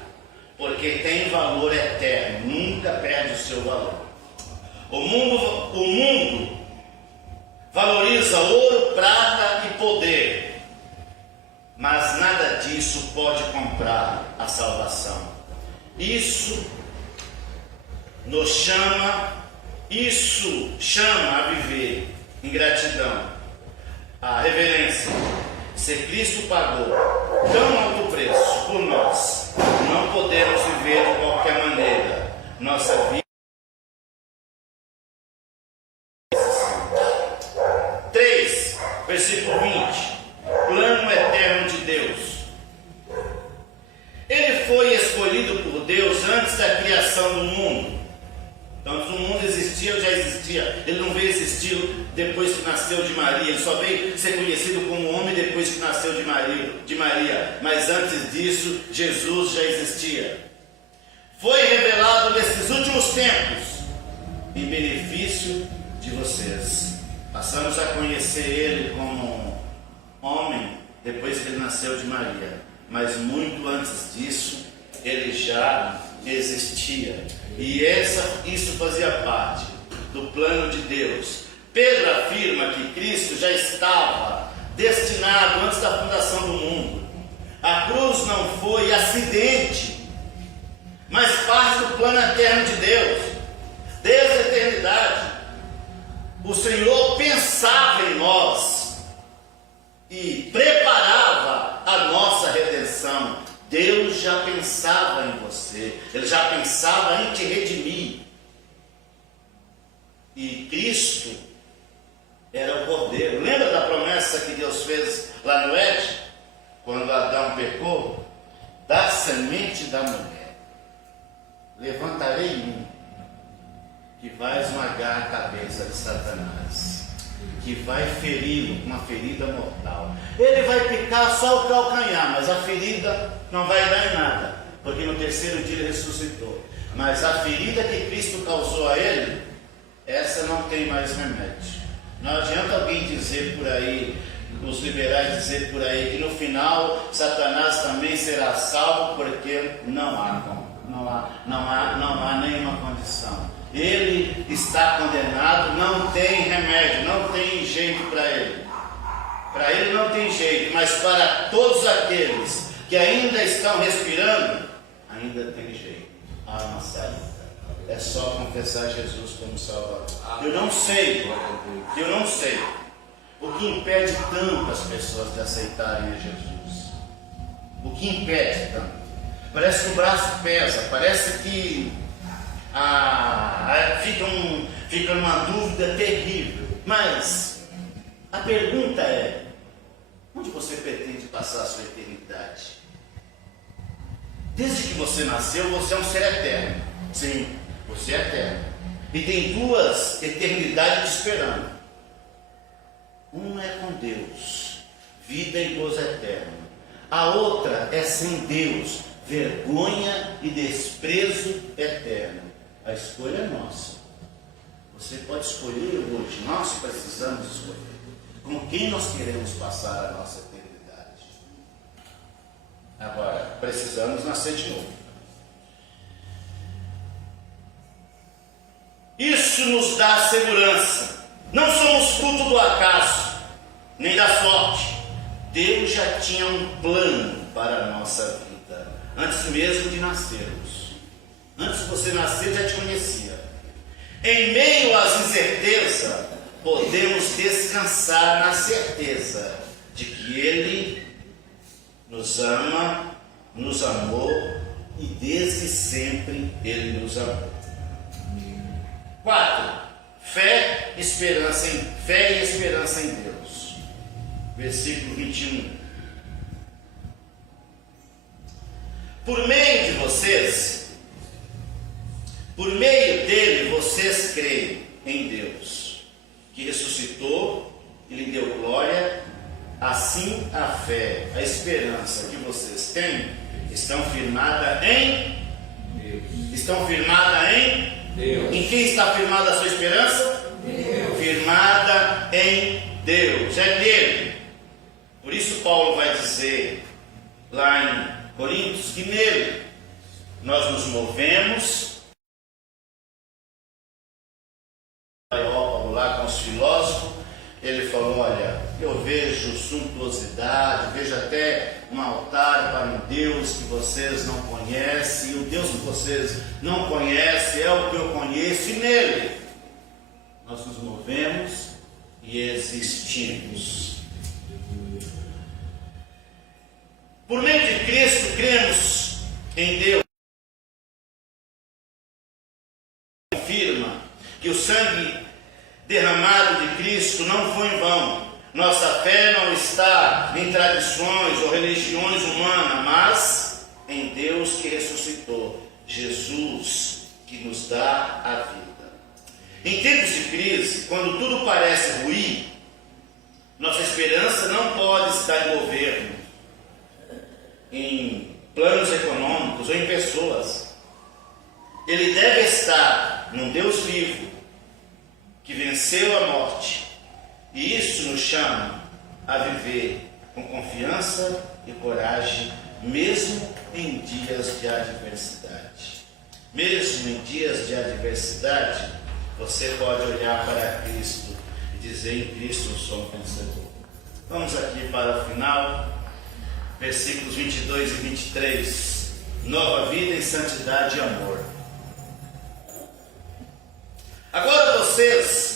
porque tem valor eterno, nunca perde o seu valor. O mundo valoriza ouro, prata e poder, mas nada disso pode comprar a salvação. Isso chama a viver em gratidão, a reverência. Se Cristo pagou tão alto preço por nós, não podemos viver de qualquer maneira. Nossa vida. 3, versículo 20. Plano eterno de Deus. Ele foi escolhido por Deus antes da criação do mundo. Então, se o mundo existia, já existia. Ele não veio existir depois que nasceu de Maria. Ele só veio ser conhecido como homem depois que nasceu de Maria. Mas antes disso, Jesus já existia. Foi revelado nesses últimos tempos, em benefício de vocês. Passamos a conhecer Ele como homem depois que ele nasceu de Maria, mas muito antes disso ele já existia, e isso fazia parte do plano de Deus. Pedro afirma que Cristo já estava destinado antes da fundação do mundo. A cruz não foi acidente, mas parte do plano eterno de Deus. Desde a eternidade, o Senhor pensava em nós e preparava a nossa redenção. Deus já pensava em você, Ele já pensava em te redimir. E Cristo era o Cordeiro. Lembra da promessa que Deus fez lá no Éden? Quando Adão pecou? Da semente da mulher levantarei um que vai esmagar a cabeça de Satanás, que vai feri-lo com uma ferida mortal. Ele vai picar só o calcanhar, mas a ferida não vai dar em nada, porque no terceiro dia ele ressuscitou. Mas a ferida que Cristo causou a ele, essa não tem mais remédio. Não adianta alguém dizer por aí, os liberais dizer por aí, que no final Satanás também será salvo, porque não há nenhuma condição. Ele está condenado, não tem remédio, não tem jeito para ele. Para ele não tem jeito, mas para todos aqueles que ainda estão respirando, ainda tem jeito. Há uma saída. É só confessar Jesus como Salvador. Eu não sei o que impede tantas pessoas de aceitarem a Jesus. O que impede tanto? Parece que o braço pesa, parece que fica numa dúvida terrível. Mas a pergunta é: onde você pretende passar a sua eternidade? Desde que você nasceu, você é um ser eterno. Sim, você é eterno. E tem duas eternidades te esperando. Uma é com Deus, vida e gozo eterno. A outra é sem Deus, vergonha e desprezo eterno. A escolha é nossa. Você pode escolher hoje. Nós precisamos escolher com quem nós queremos passar a nossa eternidade. Agora, precisamos nascer de novo. Isso nos dá segurança. Não somos fruto do acaso, nem da sorte. Deus já tinha um plano para a nossa vida, antes mesmo de nascermos. Antes de você nascer, já te conhecia. Em meio às incertezas, podemos descansar na certeza de que Ele nos ama, nos amou e desde sempre Ele nos amou. 4. Fé e esperança em Deus. Versículo 21. Por meio dele vocês creem em Deus, que ressuscitou e lhe deu glória. Assim a fé, a esperança que vocês têm estão firmadas em Deus. Estão firmadas em Deus. Em quem está firmada a sua esperança? Deus. Firmada em Deus, é dele. Por isso Paulo vai dizer lá em Coríntios que nele nós nos movemos. Lá com os filósofos, ele falou: olha, eu vejo suntuosidade, vejo até um altar para um Deus que vocês não conhecem, e o Deus que vocês não conhecem é o que eu conheço, e nele nós nos movemos e existimos. Por meio de Cristo cremos em Deus. Afirma que o sangue derramado de Cristo não foi em vão. Nossa fé não está em tradições ou religiões humanas, mas em Deus que ressuscitou, Jesus que nos dá a vida. Em tempos de crise, quando tudo parece ruim, nossa esperança não pode estar em governo, em planos econômicos ou em pessoas. Ele deve estar num Deus vivo, que venceu a morte, e isso nos chama a viver com confiança e coragem, mesmo em dias de adversidade. Mesmo em dias de adversidade, você pode olhar para Cristo e dizer: em Cristo eu sou um vencedor. Vamos aqui para o final, versículos 22 e 23. Nova vida em santidade e amor. Agora vocês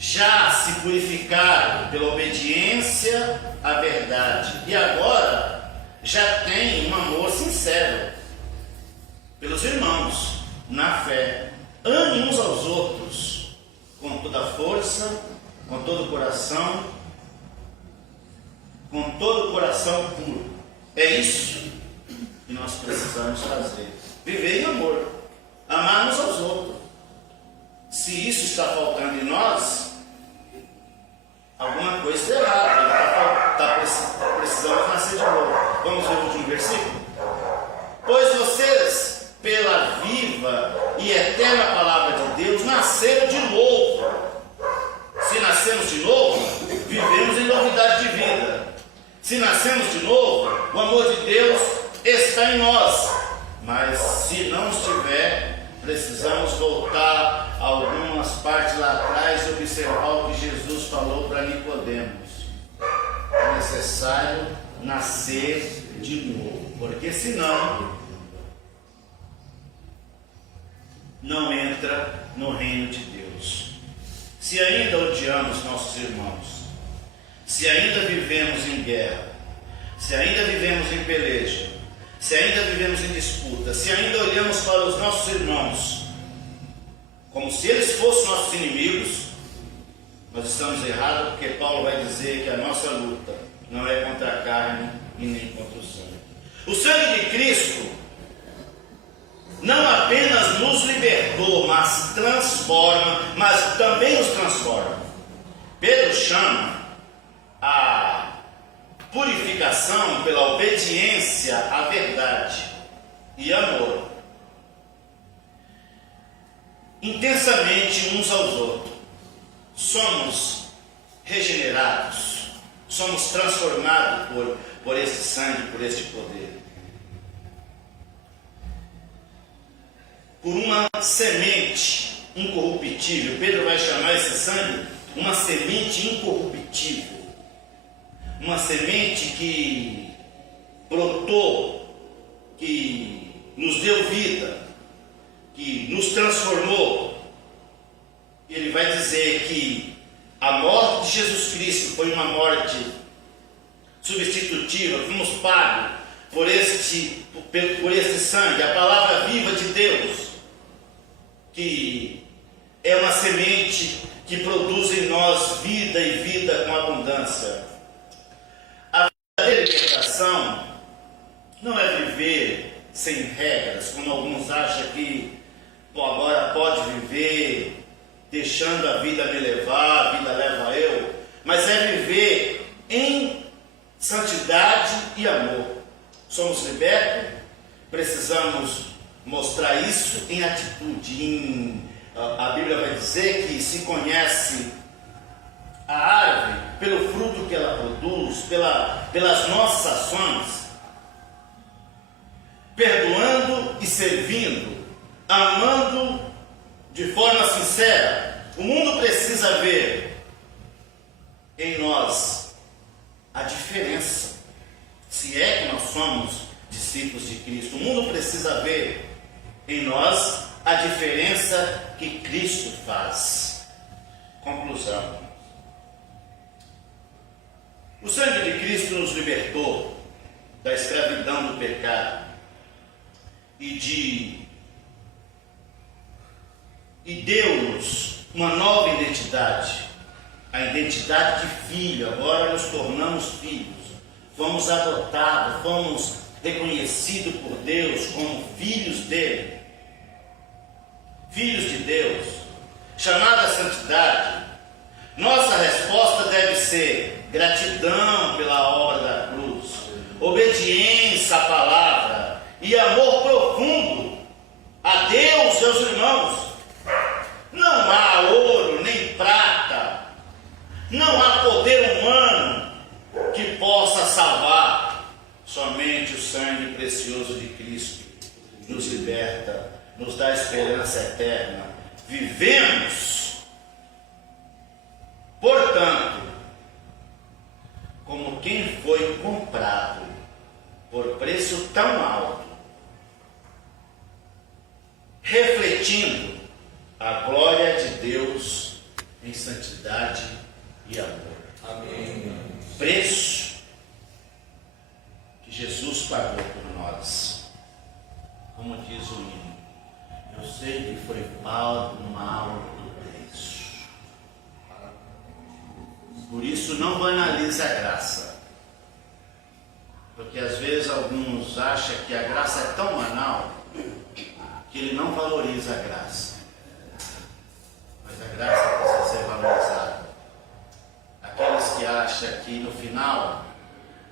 já se purificaram pela obediência à verdade e agora já têm um amor sincero pelos irmãos na fé. Ame uns aos outros com toda a força, com todo o coração, com todo o coração puro. É isso que nós precisamos fazer. Viver em amor, amar uns aos outros. Se isso está faltando em nós, alguma coisa está errada. Está precisando nascer de novo. Vamos ver o último versículo? Pois vocês, pela viva e eterna palavra de Deus, nasceram de novo. Se nascemos de novo, vivemos em novidade de vida. Se nascemos de novo, o amor de Deus está em nós. Mas se não estiver, precisamos voltar a algumas partes lá atrás e observar o que Jesus falou para Nicodemos. É necessário nascer de novo, porque senão não entra no reino de Deus. Se ainda odiamos nossos irmãos, se ainda vivemos em guerra, se ainda vivemos em peleja, se ainda vivemos em disputa, se ainda olhamos para os nossos irmãos como se eles fossem nossos inimigos, nós estamos errados, porque Paulo vai dizer que a nossa luta não é contra a carne e nem contra o sangue. O sangue de Cristo não apenas nos libertou, mas transforma, mas também nos transforma. Pedro chama a purificação pela obediência à verdade e amor intensamente uns aos outros. Somos regenerados, somos transformados por esse sangue, por este poder. Por uma semente incorruptível. Pedro vai chamar esse sangue uma semente incorruptível. Uma semente que brotou, que nos deu vida, que nos transformou. Ele vai dizer que a morte de Jesus Cristo foi uma morte substitutiva, fomos pagos por este sangue, a palavra viva de Deus, que é uma semente que produz em nós vida e vida com abundância. A verdadeira libertação não é viver sem regras, como alguns acham que agora pode viver deixando a vida me levar, a vida leva eu, mas é viver em santidade e amor. Somos libertos, precisamos mostrar isso em atitude. A Bíblia vai dizer que se conhece a árvore pelo fruto que ela produz, pelas nossas ações, perdoando e servindo, amando de forma sincera. O mundo precisa ver em nós a diferença, se é que nós somos discípulos de Cristo. O mundo precisa ver em nós a diferença que Cristo faz. Conclusão: o sangue de Cristo nos libertou da escravidão do pecado e deu-nos uma nova identidade, a identidade de filho. Agora nos tornamos filhos, fomos adotados, fomos reconhecidos por Deus como filhos dele, filhos de Deus, chamada à santidade. Nossa resposta deve ser gratidão pela obra da cruz, obediência à palavra e amor profundo a Deus e aos irmãos. Não há ouro nem prata, não há sangue precioso de Cristo nos liberta, nos dá esperança eterna. Vivemos, portanto, como quem foi comprado por preço tão alto, refletindo a glória de Deus em santidade e amor. Amém. Preço que Jesus pagou por nós. Como diz o hino, eu sei que foi pago um alto preço. Por isso não banalize a graça. Porque às vezes alguns acham que a graça é tão banal que ele não valoriza a graça. Mas a graça precisa ser valorizada. Aqueles que acham que no final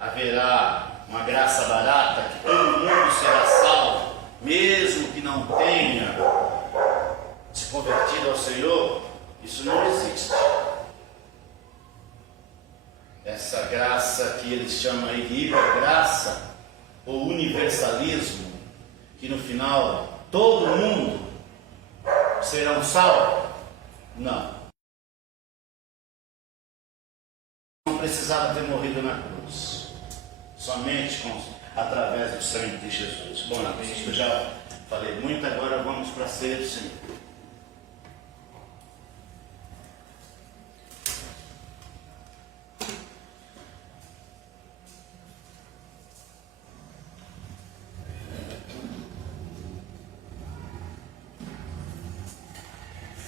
haverá uma graça barata, que todo mundo será salvo, mesmo que não tenha se convertido ao Senhor, isso não existe. Essa graça que eles chamam aí de hipergraça, ou universalismo, que no final todo mundo serão salvos, não. Não precisava ter morrido na cruz, somente através do sangue de Jesus. Bom, eu já falei muito, agora vamos para a ceia do Senhor.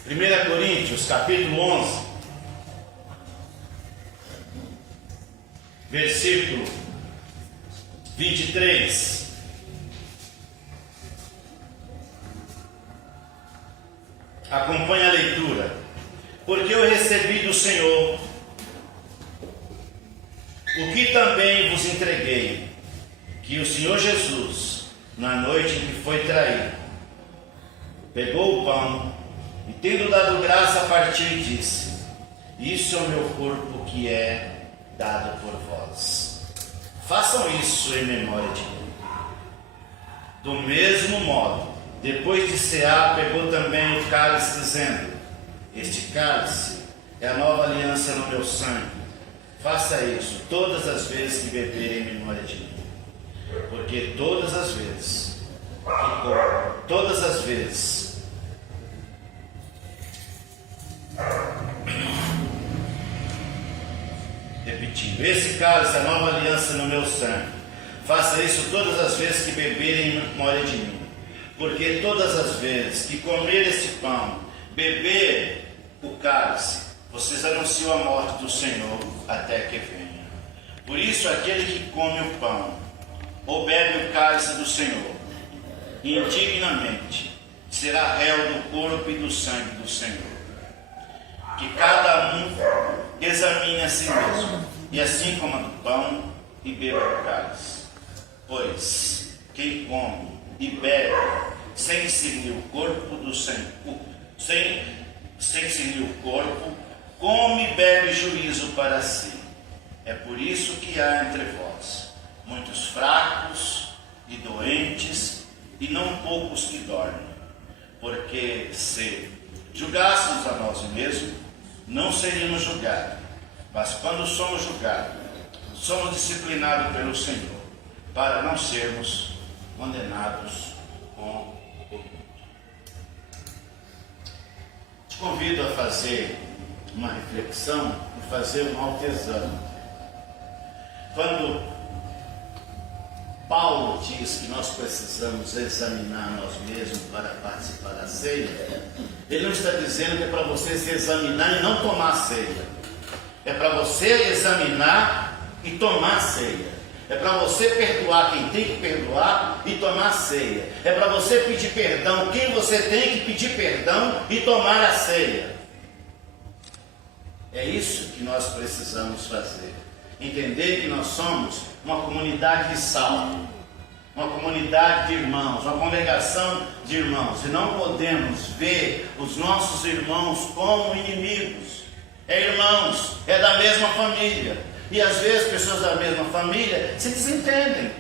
Primeira Coríntios, capítulo 11, versículo 23. Acompanhe a leitura. Porque eu recebi do Senhor o que também vos entreguei, que o Senhor Jesus, na noite em que foi traído, pegou o pão e, tendo dado graça, partiu e disse: isso é o meu corpo que é dado por vós. Façam isso em memória de mim. Do mesmo modo, depois de cear, pegou também o cálice, dizendo: este cálice é a nova aliança no meu sangue. Faça isso todas as vezes que beberem em memória de mim. Porque todas as vezes repetindo, esse cálice é a nova aliança no meu sangue. Faça isso todas as vezes que beberem em memória de mim. Porque todas as vezes que comer esse pão, beber o cálice, vocês anunciam a morte do Senhor até que venha. Por isso, aquele que come o pão ou bebe o cálice do Senhor indignamente será réu do corpo e do sangue do Senhor. Que cada um examine a si mesmo, e assim coma do pão e beba do cálice. Pois quem come e bebe sem discernir o corpo do Senhor, sem discernir o corpo, come e bebe juízo para si. É por isso que há entre vós muitos fracos e doentes, e não poucos que dormem. Porque se julgássemos a nós mesmos, não seríamos julgados. Mas quando somos julgados, somos disciplinados pelo Senhor, para não sermos condenados com o mundo. Te convido a fazer uma reflexão e fazer um autoexame. Quando Paulo diz que nós precisamos examinar nós mesmos para participar da ceia, ele não está dizendo que é para você se examinar e não tomar a ceia. É para você examinar e tomar a ceia. É para você perdoar quem tem que perdoar e tomar a ceia. É para você pedir perdão quem você tem que pedir perdão e tomar a ceia. É isso que nós precisamos fazer. Entender que nós somos uma comunidade de sal, uma comunidade de irmãos, uma congregação de irmãos. E não podemos ver os nossos irmãos como inimigos. É irmãos, é da mesma família. E às vezes pessoas da mesma família se desentendem.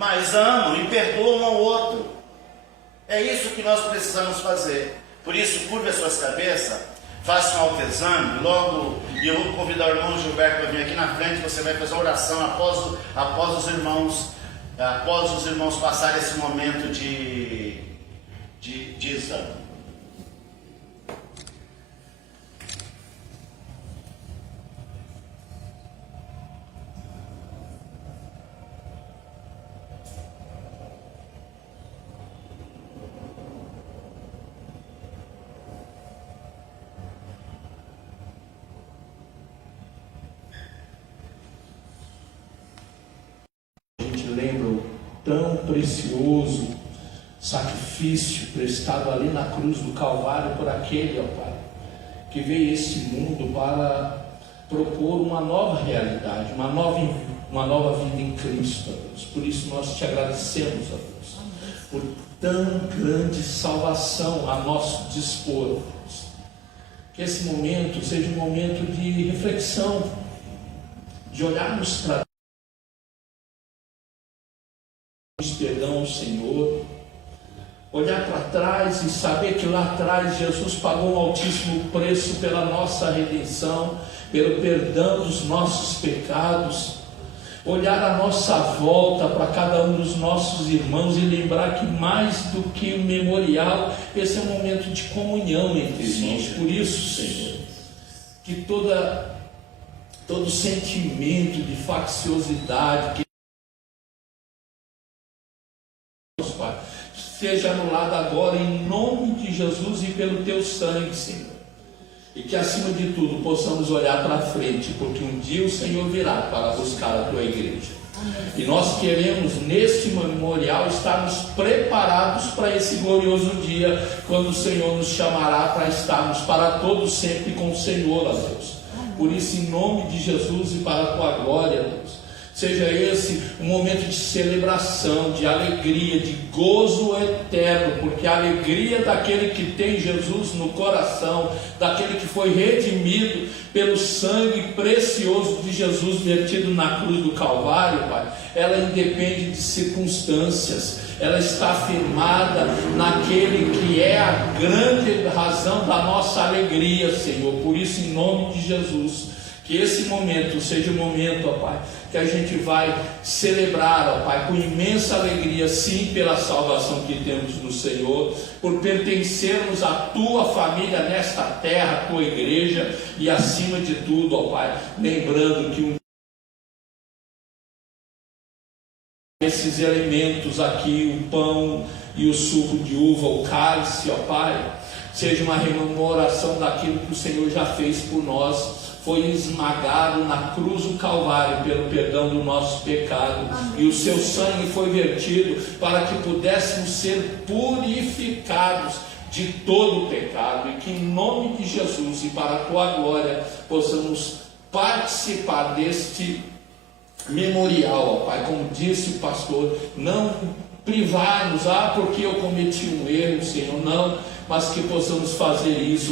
mas amam e perdoam um ao outro. É isso que nós precisamos fazer. Por isso, curve as suas cabeças, faça um autoexame, e eu vou convidar o irmão Gilberto para vir aqui na frente. Você vai fazer uma oração após os irmãos passarem esse momento de exame. Lembra o tão precioso sacrifício prestado ali na cruz do Calvário por aquele, ó Pai, que veio a este mundo para propor uma nova realidade, uma nova vida em Cristo, ó Deus. Por isso nós te agradecemos, ó Deus, por tão grande salvação a nosso dispor, ó Deus. Que esse momento seja um momento de reflexão, de olharmos para perdão ao Senhor, olhar para trás e saber que lá atrás Jesus pagou um altíssimo preço pela nossa redenção, pelo perdão dos nossos pecados, olhar à nossa volta para cada um dos nossos irmãos e lembrar que mais do que um memorial, esse é um momento de comunhão entre irmãos. Por isso, Senhor, que todo sentimento de facciosidade que Pai, seja anulado agora em nome de Jesus e pelo teu sangue, Senhor. E que acima de tudo possamos olhar para frente, porque um dia o Senhor virá para buscar a tua igreja. E nós queremos neste memorial estarmos preparados para esse glorioso dia, quando o Senhor nos chamará para estarmos para todos sempre com o Senhor, ó Deus. Por isso, em nome de Jesus e para a tua glória, Deus, seja esse um momento de celebração, de alegria, de gozo eterno, porque a alegria daquele que tem Jesus no coração, daquele que foi redimido pelo sangue precioso de Jesus vertido na cruz do Calvário, Pai, ela independe de circunstâncias, ela está firmada naquele que é a grande razão da nossa alegria, Senhor. Por isso, em nome de Jesus, que esse momento seja um momento, ó Pai, que a gente vai celebrar, ó Pai, com imensa alegria, sim, pela salvação que temos no Senhor, por pertencermos à tua família nesta terra, à tua igreja, e acima de tudo, ó Pai, lembrando que esses elementos aqui, o pão e o suco de uva, o cálice, ó Pai, seja uma rememoração daquilo que o Senhor já fez por nós. Foi esmagado na cruz do Calvário pelo perdão do nosso pecado. Amém. E o seu sangue foi vertido para que pudéssemos ser purificados de todo o pecado, e que em nome de Jesus e para a tua glória possamos participar deste memorial, ó Pai, como disse o pastor, não privar-nos, porque eu cometi um erro, Senhor, não, mas que possamos fazer isso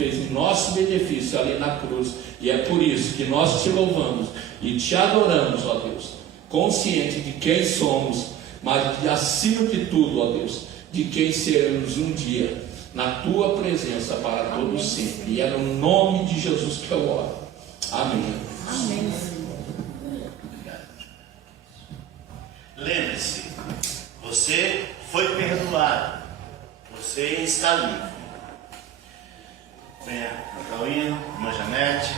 em nosso benefício ali na cruz. E é por isso que nós te louvamos e te adoramos, ó Deus, consciente de quem somos, mas acima de tudo, ó Deus, de quem seremos um dia na tua presença para todos sempre. E é no nome de Jesus que eu oro. Amém. Amém. Lembre-se, você foi perdoado, você está livre. Venha, Cauíno, irmã Janete.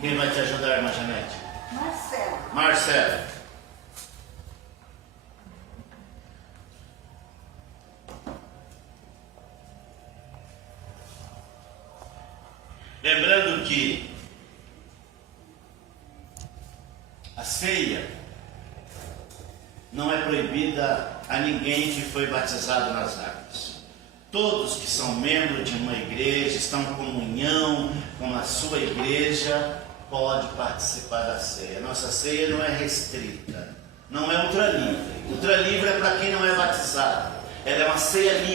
Quem vai te ajudar, irmã Janete? Marcelo. Lembrando que a ceia não é proibida a ninguém que foi batizado nas águas. Todos que são membros de uma igreja, estão em comunhão com a sua igreja, pode participar da ceia. Nossa ceia não é restrita, não é ultralivre. Ultralivre é para quem não é batizado. Ela é uma ceia livre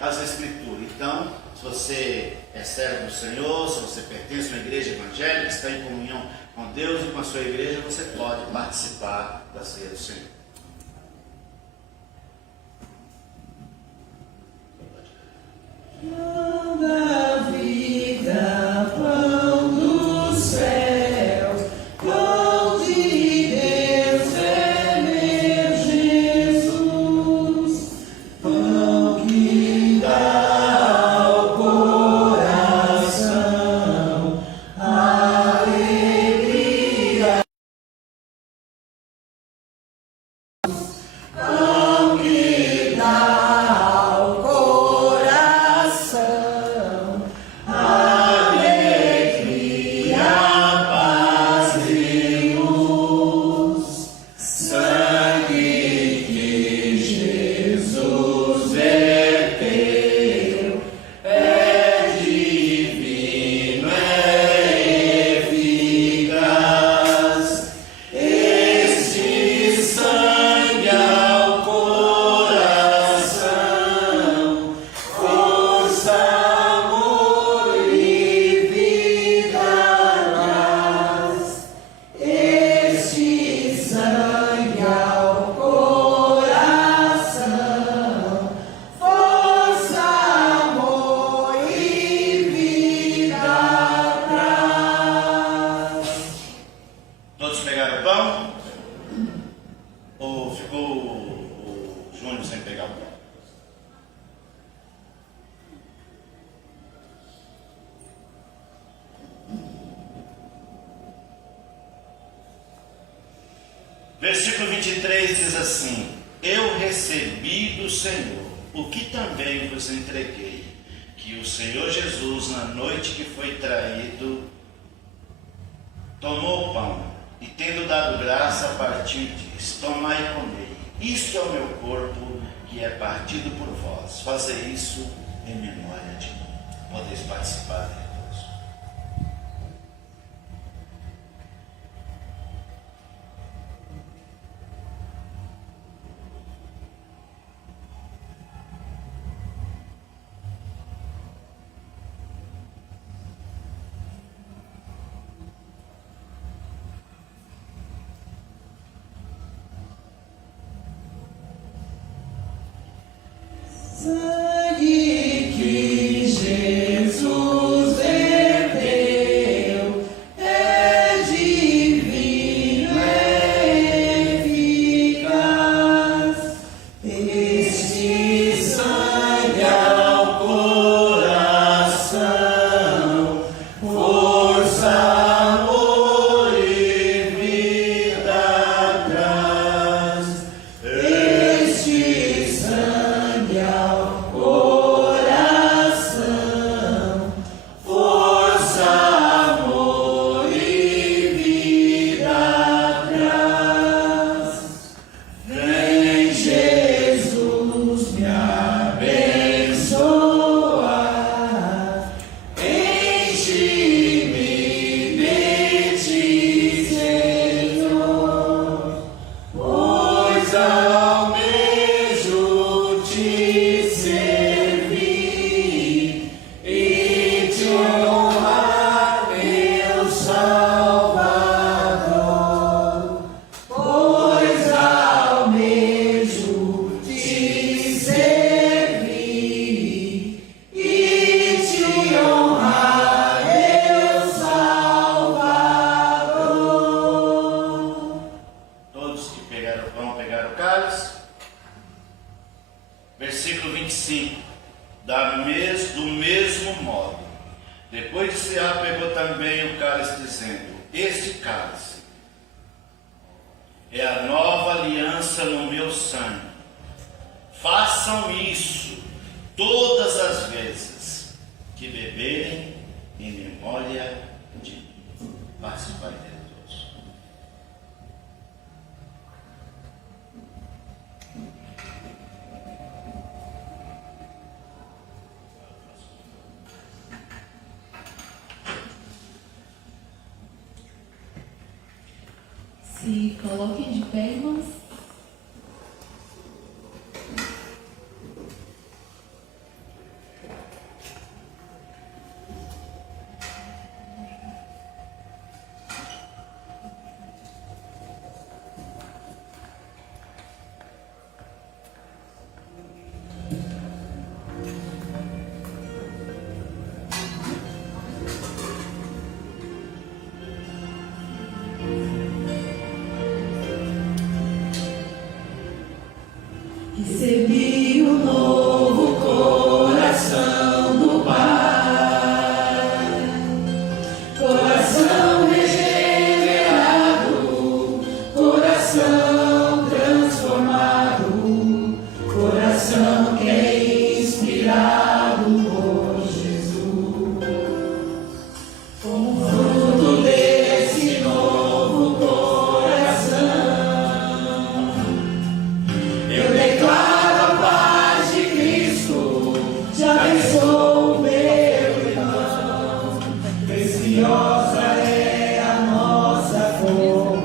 às Escrituras. Então, se você é servo do Senhor, se você pertence a uma igreja evangélica, está em comunhão com Deus e com a sua igreja, você pode participar da ceia do Senhor. Pão da vida, pão do céu, pão de Deus é meu Jesus, pão que dá ao coração alegria, pão que dá ao coração alegria, paz e luz, sangue que Jesus verteu é divino, é eficaz. Este sangue ao coração, força, amor e vida traz. Este sangue ao coração, força, amor e vida traz. Todos pegaram o pão? Ou ficou o Júnior sem pegar o pão? Versículo 23 diz assim: Eu recebi do Senhor o que também vos entreguei, que o Senhor Jesus, na noite que foi traído, tomou o pão e, tendo dado graça, partiu e disse: Tomai e comei, isto é o meu corpo, que é partido por vós. Fazei isso em memória de mim. Podeis participar, irmãos. Sangue que Jesus verteu é divino, é eficaz. Este sangue ao coração, força, amor e vida traz. Este sangue ao coração, força, amor e vida traz. Vem, Jesus, me abençoar, enche-me de ti, Senhor, pois almejo te servir e te honrar, meu Salvador, pois almejo te servir e te honrar, meu Salvador. Todos que pegaram o pão, pegaram o cálice. Versículo 25. Do mesmo modo, depois de cear, pegou também o cálice, dizendo: Este cálice é a nova aliança no meu sangue. Façam isso todas as vezes que beberem em memória de mim. Participai dele todos. Se coloquem de pé, irmãos. Recebi um novo coração do Pai, coração regenerado, coração transformado, coração que é inspirado por Jesus. Como fruto desse novo coração, eu declaro a paz de Cristo, te abençoo, meu irmão. Preciosa é a nossa comunhão.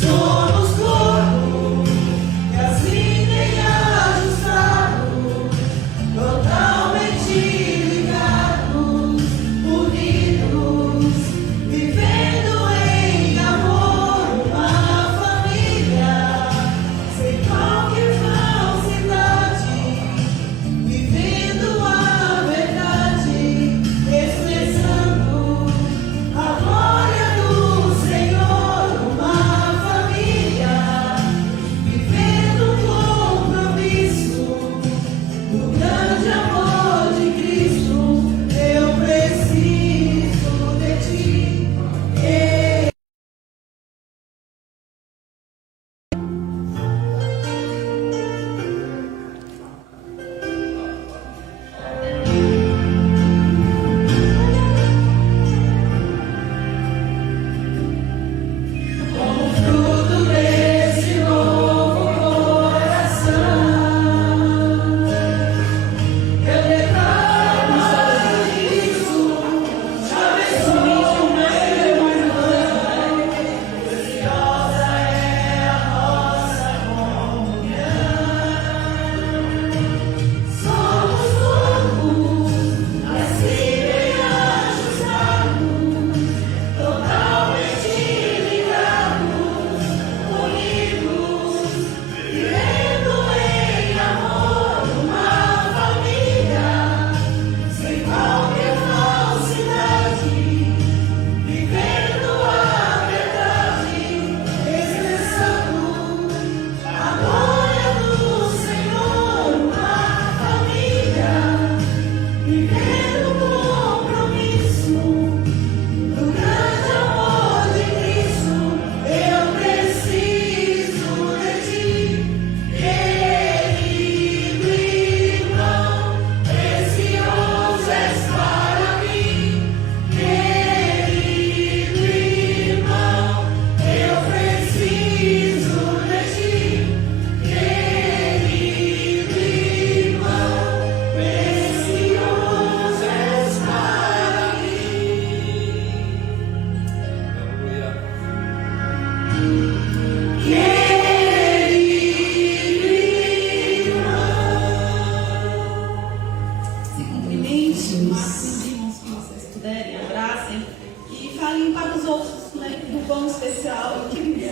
Somos corpo e assim nem ajustado, totalmente ligados, unidos, vivendo em amor, uma família, sem qualquer falsidade, vivendo a verdade, expressando a glória do Senhor, uma família, vivendo um compromisso no grande amor de Cristo. Eu preciso de ti. Como fruto desse novo coração, eu declaro a isso, te abençoo, meu irmão. Preciosa é a nossa comunhão. Somos corpo, assim bem ajustado, totalmente ligados, unidos, vivendo em amor, uma família, sem qualquer falsidade, vivendo a verdade, expressando a glória do Senhor, uma família, vivendo um compromisso no grande amor de Cristo. Eu preciso de ti, querido irmão, precioso és para mim, querido irmão, eu preciso de ti, querido irmão, precioso és para Se cumprimente, marquem irmãos que vocês puderem, abracem e falem para os outros, né, do bom especial e querido.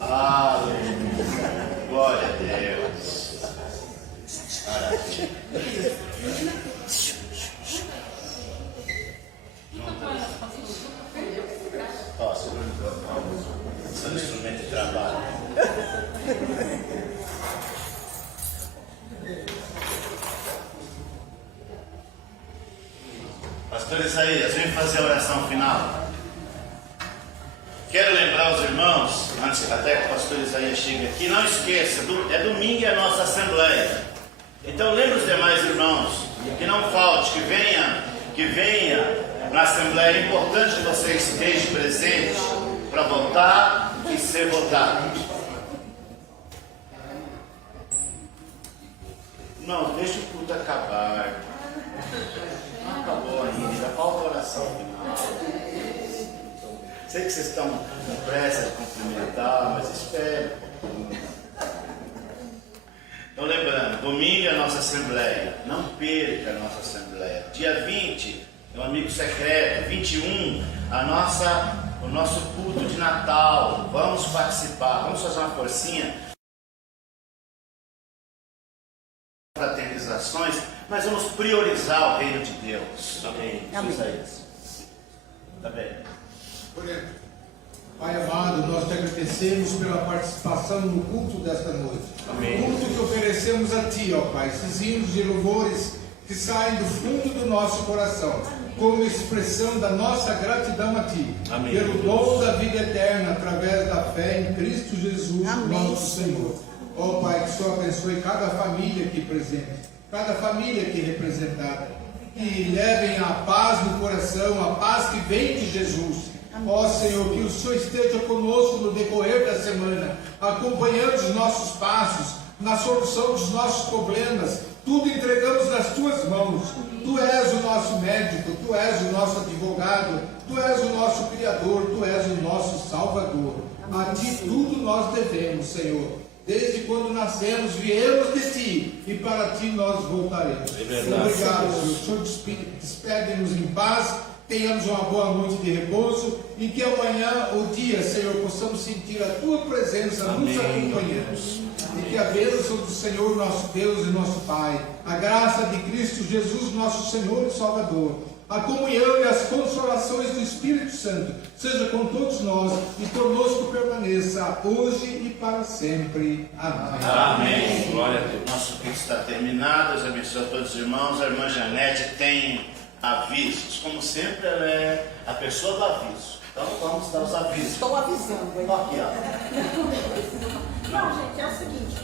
Aleluia. Glória a Deus. Maravilha. Ó, segura o microfone. Seu instrumento de trabalho. Pastor Isaías, vem fazer a oração final. Quero lembrar os irmãos, antes até que o pastor Isaías chegue aqui, não esqueça, é domingo e a nossa assembleia. Então lembre os demais irmãos, que não falte, que venha na assembleia. É importante que você esteja presente para votar e ser votado. Não, deixa o culto acabar. Não acabou ainda, falta a oração final. Sei que vocês estão com pressa de cumprimentar, mas espere um pouquinho. Então lembrando, domingo é a nossa assembleia. Não perca a nossa assembleia. Dia 20 é um amigo secreto. 21, o nosso culto de Natal. Vamos participar, vamos fazer uma forcinha. Fraternizações, mas vamos priorizar o reino de Deus. Amém. Amém. Isso. Tá bem? Pai amado, nós te agradecemos pela participação no culto desta noite. Amém. Culto que oferecemos a Ti, ó Pai, esses hinos de louvores que saem do fundo do nosso coração, como expressão da nossa gratidão a Ti, Amém. pelo dom da vida eterna através da fé em Cristo Jesus, Amém. nosso Senhor. Ó Pai, que o Senhor abençoe cada família aqui presente, cada família aqui representada, que levem a paz no coração, a paz que vem de Jesus. Ó Senhor, que o Senhor esteja conosco no decorrer da semana, acompanhando os nossos passos, na solução dos nossos problemas. Tudo entregamos nas Tuas mãos. Tu és o nosso médico, Tu és o nosso advogado, Tu és o nosso Criador, Tu és o nosso Salvador. A Ti tudo nós devemos, Senhor. Desde quando nascemos, viemos de Ti, e para Ti nós voltaremos. Obrigado, Senhor. O Senhor despede-nos em paz. Tenhamos uma boa noite de repouso e que amanhã, o dia, Senhor, possamos sentir a Tua presença nos acompanhando. E que a bênção do Senhor, nosso Deus e nosso Pai, a graça de Cristo Jesus, nosso Senhor e Salvador, a comunhão e as consolações do Espírito Santo, seja com todos nós e conosco permaneça hoje e para sempre. Amém. Amém. Glória a Deus. Nosso culto está terminado. Deus abençoe a todos os irmãos. A irmã Janete tem avisos. Como sempre, ela é a pessoa do aviso. Então vamos dar os avisos. Estou avisando, hein? Aqui, ó. Não, gente, é o seguinte.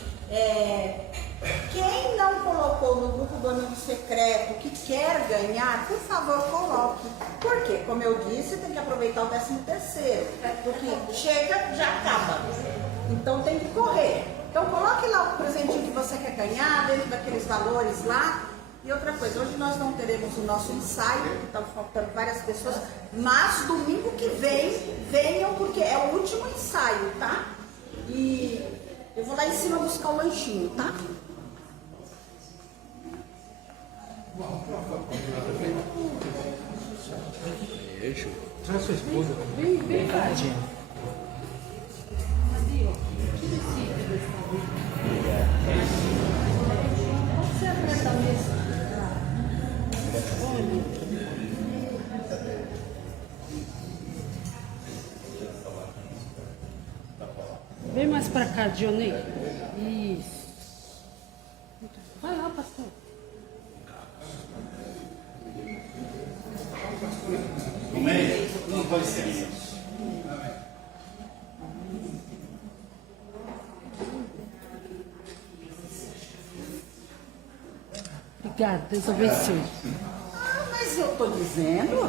Quem não colocou no grupo do amigo secreto que quer ganhar, por favor, coloque. Por quê? Como eu disse, tem que aproveitar o 13º. Porque chega, já acaba. Então tem que correr. Então coloque lá o presentinho que você quer ganhar, dentro daqueles valores lá. E outra coisa, hoje nós não teremos o nosso ensaio, que estão faltando várias pessoas, mas domingo que vem, venham, porque é o último ensaio, tá? E eu vou lá em cima buscar o lanchinho, tá? Traz sua esposa. Vem cá. Você aperta a mesa. Vem mais pra cá, Dionei. Isso. Vai lá, pastor. No meio, não pode ser isso. Obrigada, Deus abençoe. Mas eu tô dizendo.